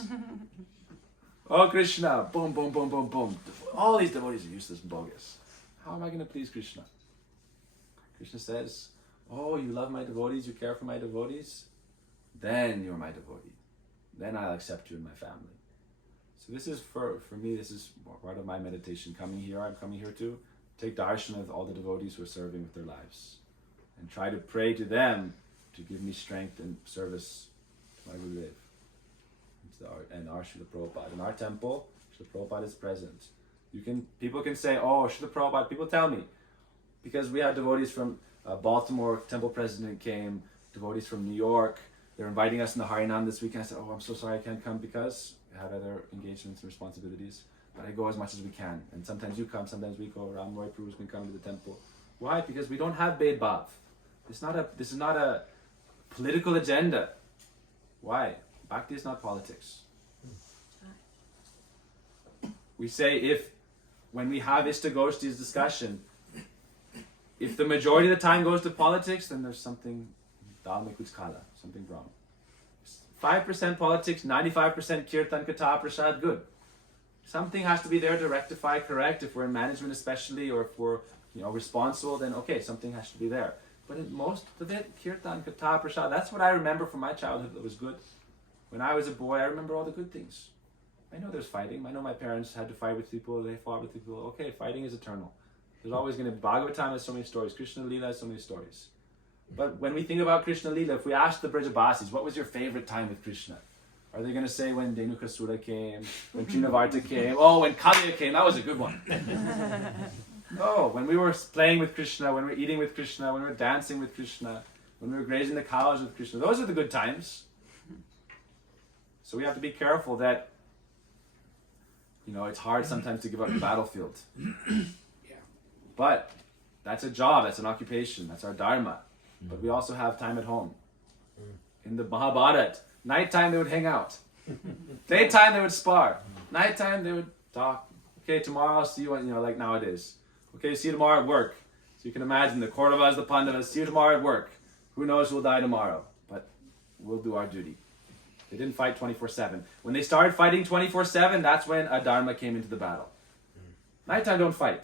Oh, Krishna. Boom, boom, boom, boom, boom. All these devotees are useless and bogus. How am I going to please Krishna? Krishna says, oh, you love my devotees, you care for my devotees? Then you're my devotee. Then I'll accept you in my family. So this is, for me, this is part of my meditation. I'm coming here to take darshan of all the devotees who are serving with their lives. And try to pray to them to give me strength and service to my Gurudev. And our Srila Prabhupada. In our temple, Srila Prabhupada is present. People can say, oh, Srila Prabhupada, people tell me. Because we had devotees from Baltimore, temple president came, devotees from New York. They're inviting us in the Harinam this weekend. I said, oh, I'm so sorry I can't come because I have other engagements and responsibilities. But I go as much as we can. And sometimes you come, sometimes we go. Ram Roy Prabhu's been coming to the temple. Why? Because we don't have Bhed Bhav. This is not a political agenda. Why? Bhakti is not politics. We say when we have Ishtagoshti's discussion, if the majority of the time goes to politics, then there's something something wrong. 5% politics, 95% kirtan, katha, prasad, good. Something has to be there to rectify, correct. If we're in management especially, or if we're responsible, then okay, something has to be there. But in most of it, kirtan, katha, prasad, that's what I remember from my childhood that was good. When I was a boy, I remember all the good things. I know there's fighting. I know my parents had to fight with people. They fought with people. Okay, fighting is eternal. There's always going to be... Bhagavatam has so many stories. Krishna Leela has so many stories. But when we think about Krishna Leela, if we ask the Brajabasis, what was your favorite time with Krishna? Are they going to say when Dhenukasura came, when Trinavarta came, oh, when Kalya came, that was a good one. No, when we were playing with Krishna, when we were eating with Krishna, when we were dancing with Krishna, when we were grazing the cows with Krishna, those are the good times. So we have to be careful that, it's hard sometimes to give up the battlefield. But that's a job, that's an occupation, that's our dharma. But we also have time at home. In the Mahabharata, nighttime they would hang out. Daytime they would spar. Nighttime they would talk. Okay, tomorrow I'll see you, like nowadays. Okay, see you tomorrow at work. So you can imagine the Kauravas, the Pandavas, see you tomorrow at work. Who knows who will die tomorrow? But we'll do our duty. They didn't fight 24/7. When they started fighting 24/7, that's when Adharma came into the battle. Nighttime, don't fight.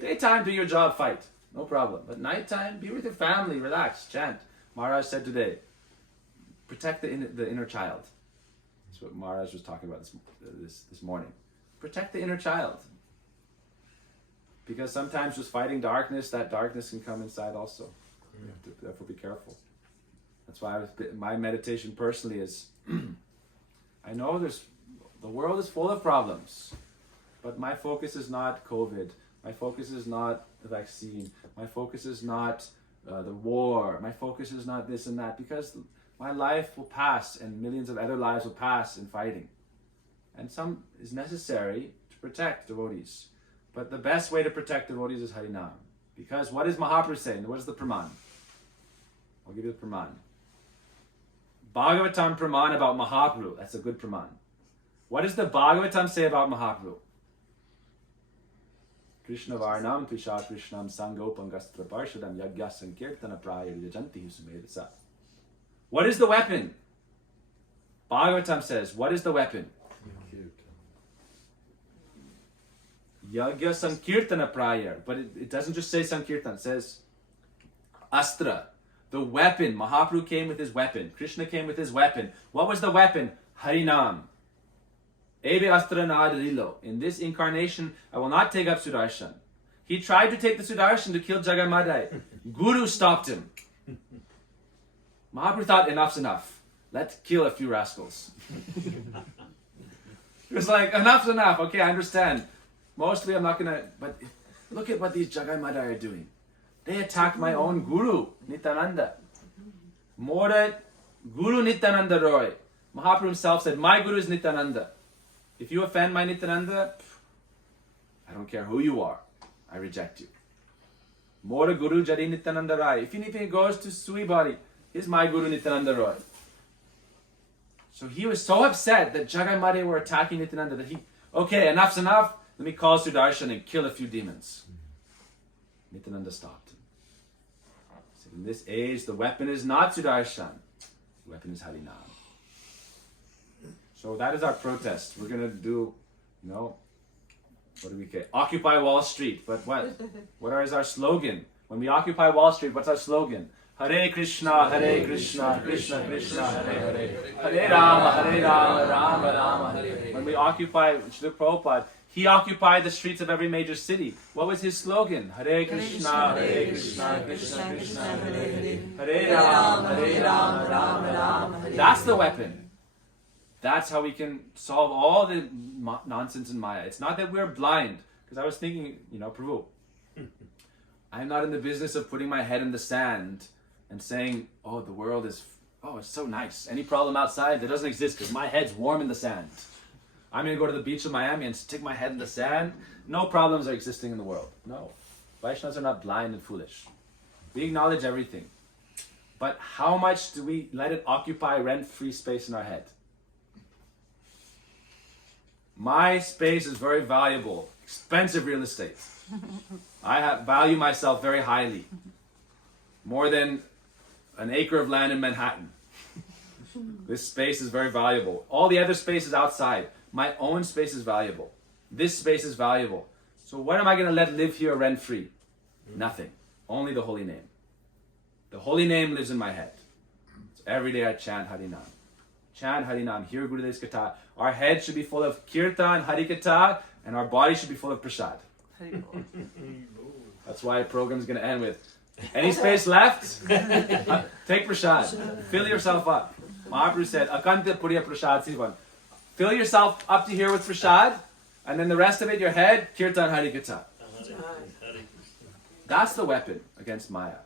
Daytime, do your job, fight. No problem. But nighttime, be with your family, relax, chant. Maharaj said today, protect the inner child. That's what Maharaj was talking about this morning. Protect the inner child. Because sometimes just fighting darkness, that darkness can come inside also. You have to therefore be careful. That's why my meditation personally is, I know the world is full of problems, but my focus is not COVID. My focus is not the vaccine. My focus is not the war. My focus is not this and that, because my life will pass and millions of other lives will pass in fighting. And some is necessary to protect devotees. But the best way to protect devotees is Harinam. Because what is Mahaprabhu saying? What is the Praman? I'll give you the Praman. Bhagavatam Praman about Mahaprabhu. That's a good Praman. What does the Bhagavatam say about Mahaprabhu? Krishna Varnam Trisha Krishnam Sangopam Gastra Parshadam Yagya Sankirtana Praya Yajanti Sumedasa. What is the weapon? Bhagavatam says, what is the weapon? Yagya Sankirtana Praya. But it doesn't just say Sankirtan, it says Astra. The weapon. Mahaprabhu came with his weapon. Krishna came with his weapon. What was the weapon? Harinam. Ebe Astra Nadarilo. In this incarnation, I will not take up Sudarshan. He tried to take the Sudarshan to kill Jagamadai. Guru stopped him. Mahaprabhu thought, enough's enough. Let's kill a few rascals. He was like, enough's enough. Okay, I understand. Mostly I'm not going to... But look at what these Jagamadai are doing. They attacked my own Guru, Nityananda. More Guru Nityananda Roy. Mahaprabhu himself said, my Guru is Nityananda. If you offend my Nityananda, I don't care who you are, I reject you. Mora Guru Jadi Nityananda Rai. If he goes to Sui Bari, he's my Guru Nityananda Rai. So he was so upset that Jagai Madhe were attacking Nityananda that okay, enough's enough, let me call Sudarshan and kill a few demons. Nityananda stopped him. He said, in this age, the weapon is not Sudarshan, the weapon is Harinam. So that is our protest. We're going to do, what do we get? Occupy Wall Street. But what? What is our slogan? When we occupy Wall Street, what's our slogan? Hare Krishna, Krishna Krishna, Hare Hare. Hare Rama, Rama Rama, Hare Hare. When we occupy, Srila Prabhupada, he occupied the streets of every major city. What was his slogan? Hare Krishna, Krishna Krishna, Hare Hare. Hare Rama, Rama Rama. That's the weapon. That's how we can solve all the nonsense in Maya. It's not that we're blind. Because I was thinking, Prabhu, I'm not in the business of putting my head in the sand and saying, the world is, it's so nice. Any problem outside, that doesn't exist because my head's warm in the sand. I'm going to go to the beach of Miami and stick my head in the sand. No problems are existing in the world. No. Vaishnavas are not blind and foolish. We acknowledge everything. But how much do we let it occupy rent-free space in our head? My space is very valuable, expensive real estate. I value myself very highly, more than an acre of land in Manhattan. This space is very valuable. All the other space is outside. My own space is valuable. This space is valuable. So what am I going to let live here rent-free? Nothing. Only the holy name. The holy name lives in my head. So every day I chant Harinam. Chant Harinam, hear Gurudev's Katha. Our head should be full of Kirtan, Harikatha, and our body should be full of Prasad. That's why the program is going to end with, any space left? Take Prasad. Fill yourself up. Mahaprabhu said, Akanta Puriya Prasad Sivan. Fill yourself up to here with Prasad, and then the rest of it, your head, Kirtan, Harikatha. That's the weapon against Maya.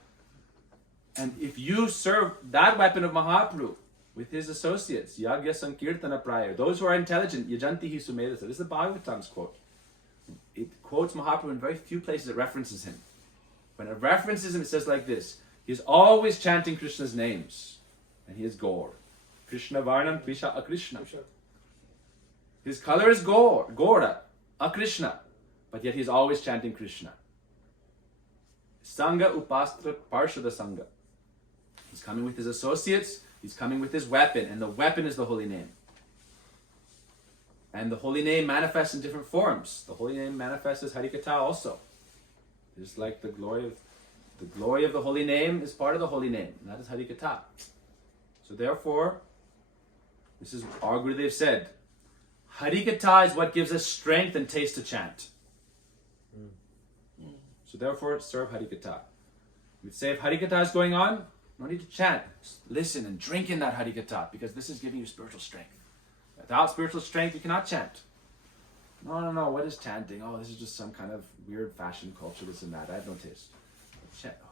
And if you serve that weapon of Mahaprabhu, with his associates, Yagya Sankirtana Praya, those who are intelligent, Yajanti hi Sumedasa. This is the Bhagavatam's quote. It quotes Mahaprabhu in very few places it references him. When it references him, it says like this: he is always chanting Krishna's names, and he is Gaur. Krishna Varnam Krisha Akrishna. His color is Gora, Akrishna, but yet he is always chanting Krishna. Sangha Upastra Parshada Sangha. He's coming with his associates. He's coming with his weapon, and the weapon is the holy name. And the holy name manifests in different forms. The holy name manifests as Harikatha also. Just like the glory of the holy name is part of the holy name, and that is Harikatha. So therefore, this is our Gurudev said, Harikatha is what gives us strength and taste to chant. So therefore, serve Harikatha. We'd say if Harikatha is going on, no need to chant. Just listen and drink in that Harikatha, because this is giving you spiritual strength. Without spiritual strength, you cannot chant. No, what is chanting? This is just some kind of weird fashion culture, this and that. I have no taste.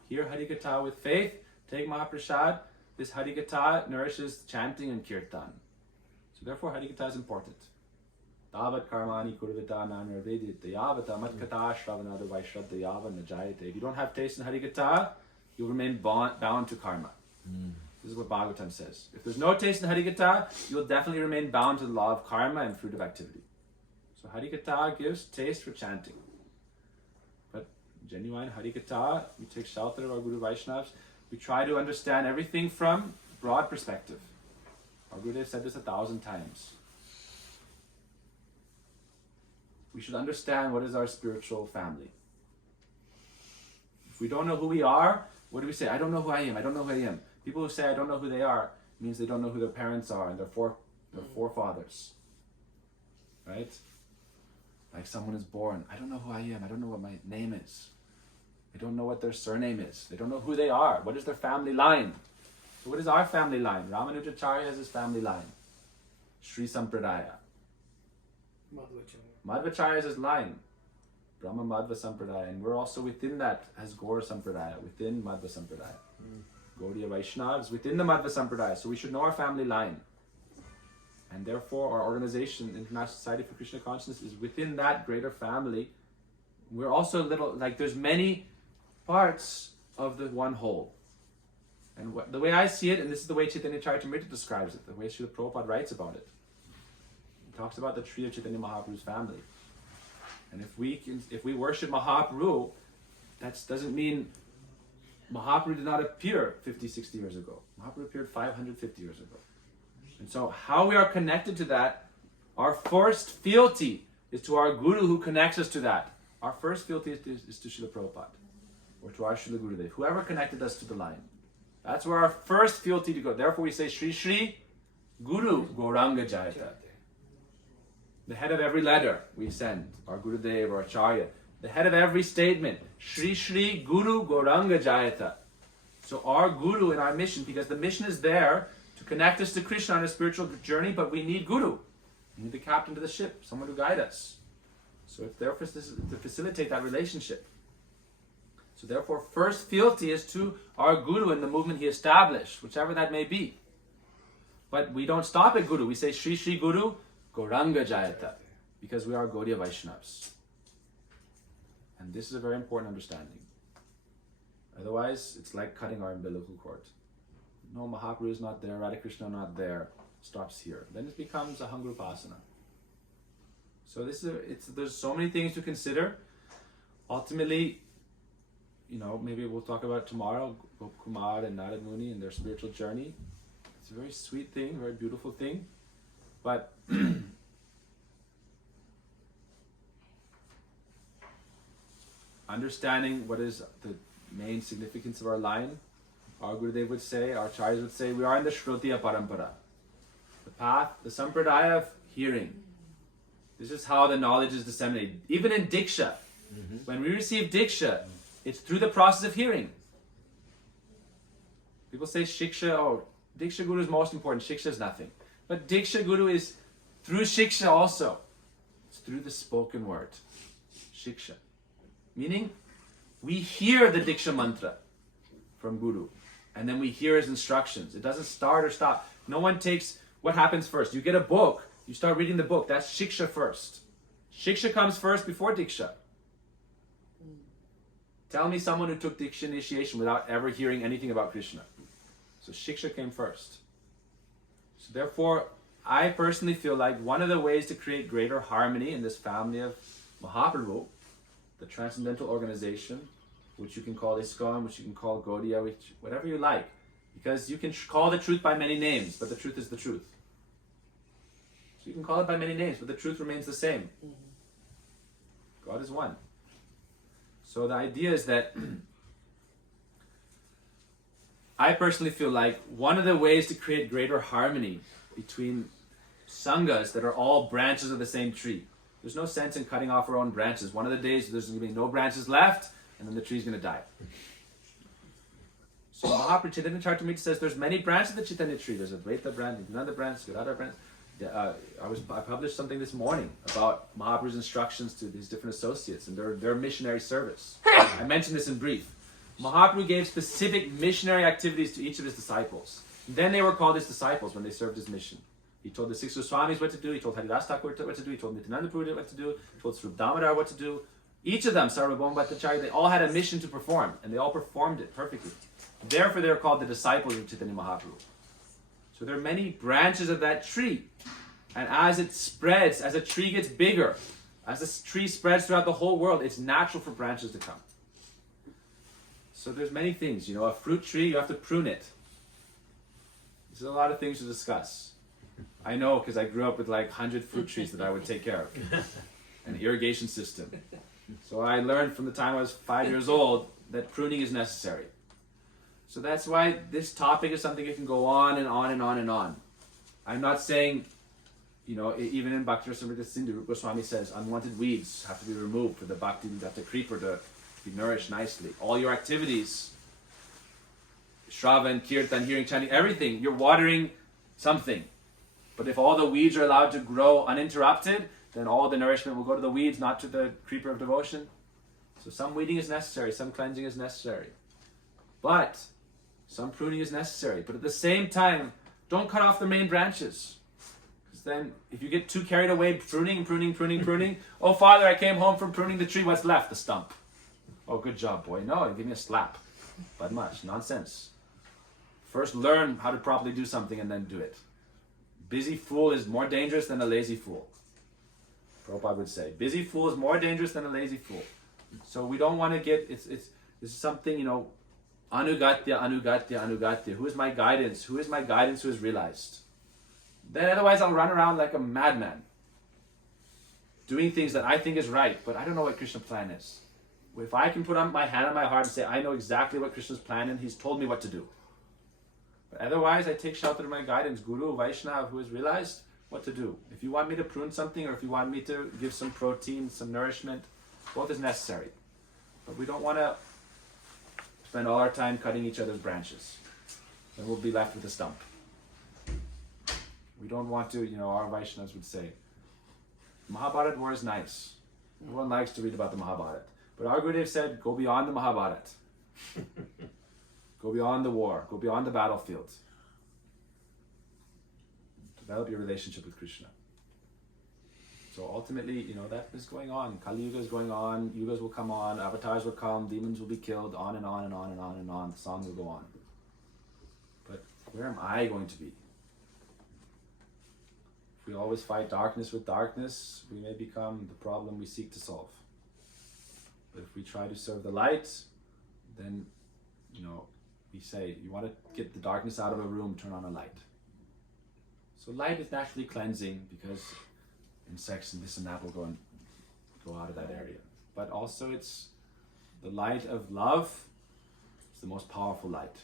Hear Harikatha with faith, take Mahaprasad. This Harikatha nourishes chanting and kirtan. So therefore, Harikatha is important. Tavat karmani kurvita nanarvedita yavata matkata shravanada vaishraddha yava najayate. If you don't have taste in Harikatha, you'll remain bound to karma. This is what Bhagavatam says. If there's no taste in Harikatha, you'll definitely remain bound to the law of karma and fruit of activity. So Harikatha gives taste for chanting. But genuine Harikatha, we take shelter of our Guru Vaishnavas. We try to understand everything from broad perspective. Our Gurudev said this 1,000 times. We should understand what is our spiritual family. If we don't know who we are, what do we say? I don't know who I am. I don't know who I am. People who say I don't know who they are means they don't know who their parents are and their forefathers. Right? Like someone is born. I don't know who I am. I don't know what my name is. I don't know what their surname is. They don't know who they are. What is their family line? So what is our family line? Ramanujacharya has his family line. Sri Sampradaya. Madhvacharya has his line. Brahma Madhva Sampradaya. And we're also within that as Gaur Sampradaya, within Madhva Sampradaya. Gaudiya Vaishnavas within the Madhva Sampradaya. So we should know our family line. And therefore our organization, International Society for Krishna Consciousness, is within that greater family. We're also there's many parts of the one whole. And the way I see it, and this is the way Chaitanya Charitamrita describes it, the way Srila Prabhupada writes about it. He talks about the tree of Chaitanya Mahaprabhu's family. And if we worship Mahaprabhu, that doesn't mean Mahaprabhu did not appear 50, 60 years ago. Mahaprabhu appeared 550 years ago. And so how we are connected to that, our first fealty is to our Guru who connects us to that. Our first fealty is to Srila Prabhupada, or to our Srila Gurudev, whoever connected us to the line. That's where our first fealty to go. Therefore we say Shri Shri Guru Gauranga Jayata. The head of every letter we send, our Gurudev or Acharya. The head of every statement, Shri Shri Guru Gauranga Jayata. So our Guru in our mission, because the mission is there to connect us to Krishna on a spiritual journey, but we need Guru. We need the captain to the ship, someone to guide us. So it's there for us to facilitate that relationship. So therefore, first fealty is to our Guru and the movement he established, whichever that may be. But we don't stop at Guru. We say Shri Shri Guru Gauranga Jayata, because we are Gaudiya Vaishnavas. And this is a very important understanding. Otherwise, it's like cutting our umbilical cord. No, Mahaprabhu is not there, Radha Krishna not there, stops here. Then it becomes a Hangrupasana. So there's so many things to consider. Ultimately, maybe we'll talk about it tomorrow, Kumar and Narad Muni and their spiritual journey. It's a very sweet thing, very beautiful thing. But understanding what is the main significance of our line, our Gurudev would say, our Acharyas would say, we are in the Shrotiya Parampara. The path, the Sampradaya of hearing. This is how the knowledge is disseminated. Even in Diksha, when we receive Diksha, it's through the process of hearing. People say Shiksha, Diksha Guru is most important, Shiksha is nothing. But Diksha Guru is through Shiksha also. It's through the spoken word. Shiksha. Meaning, we hear the Diksha mantra from Guru. And then we hear his instructions. It doesn't start or stop. No one takes, what happens first? You get a book, you start reading the book. That's Shiksha first. Shiksha comes first before Diksha. Tell me someone who took Diksha initiation without ever hearing anything about Krishna. So Shiksha came first. So therefore, I personally feel like one of the ways to create greater harmony in this family of Mahaprabhu, the transcendental organization, which you can call ISKCON, which you can call Gaudiya, whatever you like, because you can call the truth by many names, but the truth is the truth. So you can call it by many names, but the truth remains the same. God is one. So the idea is that I personally feel like one of the ways to create greater harmony between sanghas that are all branches of the same tree. There's no sense in cutting off our own branches. One of the days there's going to be no branches left, and then the tree's going to die. So Mahaprabhu Chaitanya Charitamrita says there's many branches of the Chaitanya tree. There's a Advaita branch, another branch, Gadadhara branch. I published something this morning about Mahaprabhu's instructions to these different associates and their missionary service. I mentioned this in brief. Mahaprabhu gave specific missionary activities to each of his disciples. Then they were called his disciples when they served his mission. He told the 6 Goswamis what to do, he told Haridas Thakur what to do, he told Nityananda Prabhu what to do, he told Swarup Damodar what to do. Each of them, Sarvabhauma Bhattacharya, they all had a mission to perform, and they all performed it perfectly. Therefore they are called the disciples of Chaitanya Mahaprabhu. So there are many branches of that tree. And as it spreads, as a tree gets bigger, as this tree spreads throughout the whole world, it's natural for branches to come. So there's many things. A fruit tree, you have to prune it. There's a lot of things to discuss. I know, because I grew up with 100 fruit trees that I would take care of. An irrigation system. So I learned from the time I was 5 years old that pruning is necessary. So that's why this topic is something that can go on and on and on and on. I'm not saying, even in Bhakti Rasamrita Sindhu, Rupa Goswami says unwanted weeds have to be removed for the bhakti, you have the creeper to be nourished nicely. All your activities, Shravan, Kirtan, hearing, chanting, everything, you're watering something. But if all the weeds are allowed to grow uninterrupted, then all the nourishment will go to the weeds, not to the creeper of devotion. So some weeding is necessary, some cleansing is necessary. But some pruning is necessary. But at the same time, don't cut off the main branches. Because then if you get too carried away pruning, oh Father, I came home from pruning the tree, what's left? The stump. Oh, good job, boy. No, give me a slap. But much nonsense. First learn how to properly do something and then do it. Busy fool is more dangerous than a lazy fool. Prabhupada would say, busy fool is more dangerous than a lazy fool. So we don't want to get, this is something, anugatya. Who is my guidance? Who is my guidance who is realized? Then otherwise I'll run around like a madman, doing things that I think is right, but I don't know what Krishna's plan is. If I can put my hand on my heart and say, I know exactly what Krishna's plan is, he's told me what to do. But otherwise, I take shelter in my guidance, Guru, Vaishnava, who has realized what to do. If you want me to prune something, or if you want me to give some protein, some nourishment, both is necessary. But we don't want to spend all our time cutting each other's branches. Then we'll be left with a stump. We don't want to, our Vaishnavas would say, Mahabharata war is nice. Everyone likes to read about the Mahabharata. But our Gurudev said, go beyond the Mahabharata. Go beyond the war. Go beyond the battlefield. Develop your relationship with Krishna. So ultimately, that is going on. Kali Yuga is going on. Yugas will come on. Avatars will come. Demons will be killed. On and on and on and on and on. The song will go on. But where am I going to be? If we always fight darkness with darkness, we may become the problem we seek to solve. But if we try to serve the light, then, we say, you want to get the darkness out of a room, turn on a light. So light is naturally cleansing because insects and this and that will go out of that area. But also it's the light of love. It's the most powerful light.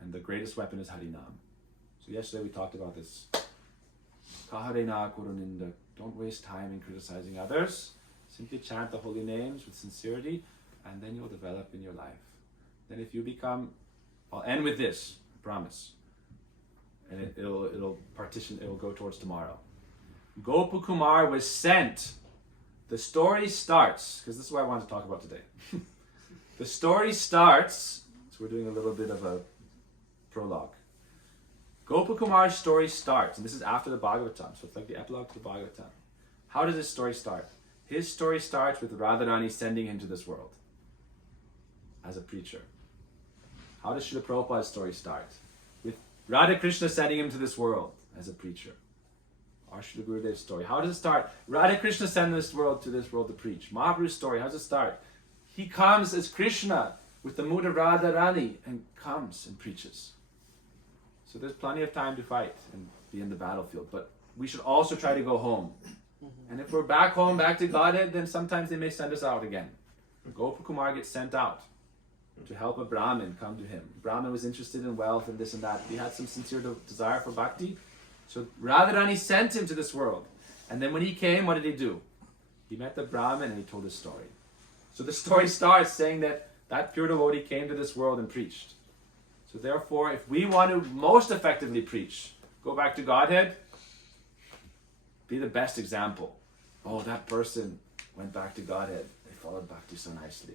And the greatest weapon is Harinam. So yesterday we talked about this. Kaharena Kuruninda. Don't waste time in criticizing others. Simply chant the holy names with sincerity, and then you'll develop in your life. Then if you become, I'll end with this, I promise. And it'll go towards tomorrow. Gopakumar was sent. The story starts, because this is what I want to talk about today. The story starts, so we're doing a little bit of a prologue. Gopakumar's story starts, and this is after the Bhagavatam, so it's like the epilogue to the Bhagavatam. How does this story start? His story starts with Radharani sending him to this world as a preacher. How does Srila Prabhupada's story start? With Radha Krishna sending him to this world as a preacher. Our Srila Gurudev's story. How does it start? Radha Krishna sent this world to preach. Mahaprabhu's story, how does it start? He comes as Krishna with the mood of Radharani and comes and preaches. So there's plenty of time to fight and be in the battlefield. But we should also try to go home. And if we're back home, back to Godhead, then sometimes they may send us out again. Gopakumar gets sent out to help a Brahmin come to him. Brahmin was interested in wealth and this and that. He had some sincere desire for bhakti. So Radharani sent him to this world. And then when he came, what did he do? He met the Brahmin and he told his story. So the story starts saying that pure devotee came to this world and preached. So therefore, if we want to most effectively preach, go back to Godhead, be the best example. Oh, that person went back to Godhead. They followed bhakti so nicely.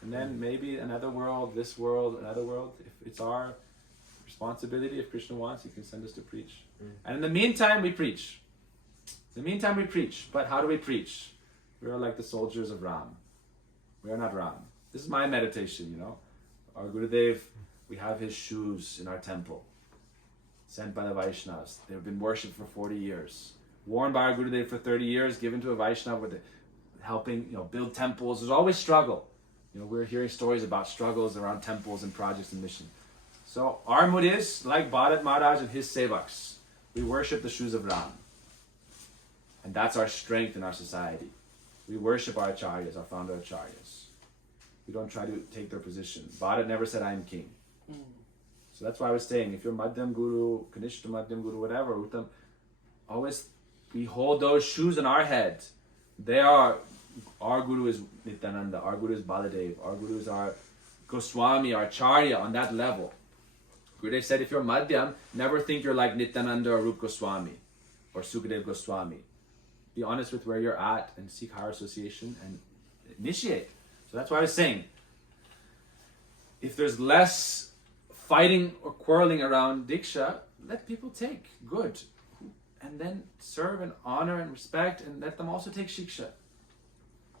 And then maybe another world, this world, another world. If it's our responsibility, if Krishna wants, he can send us to preach. And in the meantime, we preach. But how do we preach? We are like the soldiers of Ram. We are not Ram. This is my meditation, Our Gurudev, we have his shoes in our temple, sent by the Vaishnavas. They've been worshipped for 40 years. Worn by our Gurudev for 30 years, given to a Vaishnava with helping, build temples. There's always struggle. We're hearing stories about struggles around temples and projects and mission. So our mood is like Bharat Maharaj and his sevaks. We worship the shoes of Ram. And that's our strength in our society. We worship our acharyas, our founder acharyas. We don't try to take their position. Bharat never said, I am king. So that's why I was saying, if you're Madhyam Guru, Kanishta Madhyam Guru, whatever, Uttam, always we hold those shoes on our head. Our Guru is Nityananda, our Guru is Baladev, our Guru is our Goswami, our Acharya on that level. Gurudev said, if you're Madhyam, never think you're like Nityananda or Rup Goswami or Sukadev Goswami. Be honest with where you're at and seek higher association and initiate. So that's why I was saying, if there's less fighting or quarreling around Diksha, let people take. Good. and then serve and honor and respect, and let them also take shiksha.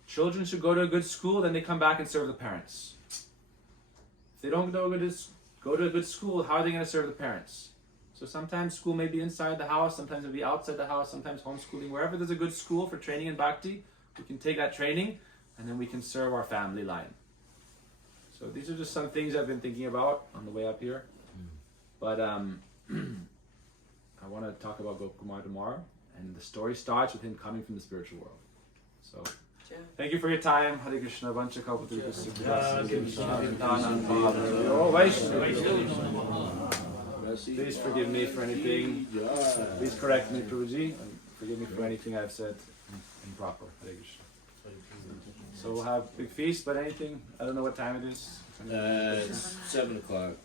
Children should go to a good school, then they come back and serve the parents. If they don't go to a good school, how are they going to serve the parents? So sometimes school may be inside the house, sometimes it'll be outside the house, sometimes homeschooling. Wherever there's a good school for training in bhakti, we can take that training and then we can serve our family line. So these are just some things I've been thinking about on the way up here. But I want to talk about Gopakumar tomorrow, and the story starts with him coming from the spiritual world. So thank you for your time. Hare Krishna. Vancha Kalpataruka Please forgive me for anything. Please correct me, Prabhuji. Forgive me for anything I've said improper. Hare Krishna. So we'll have big feast, but anything, I don't know what time it is. It's 7 o'clock.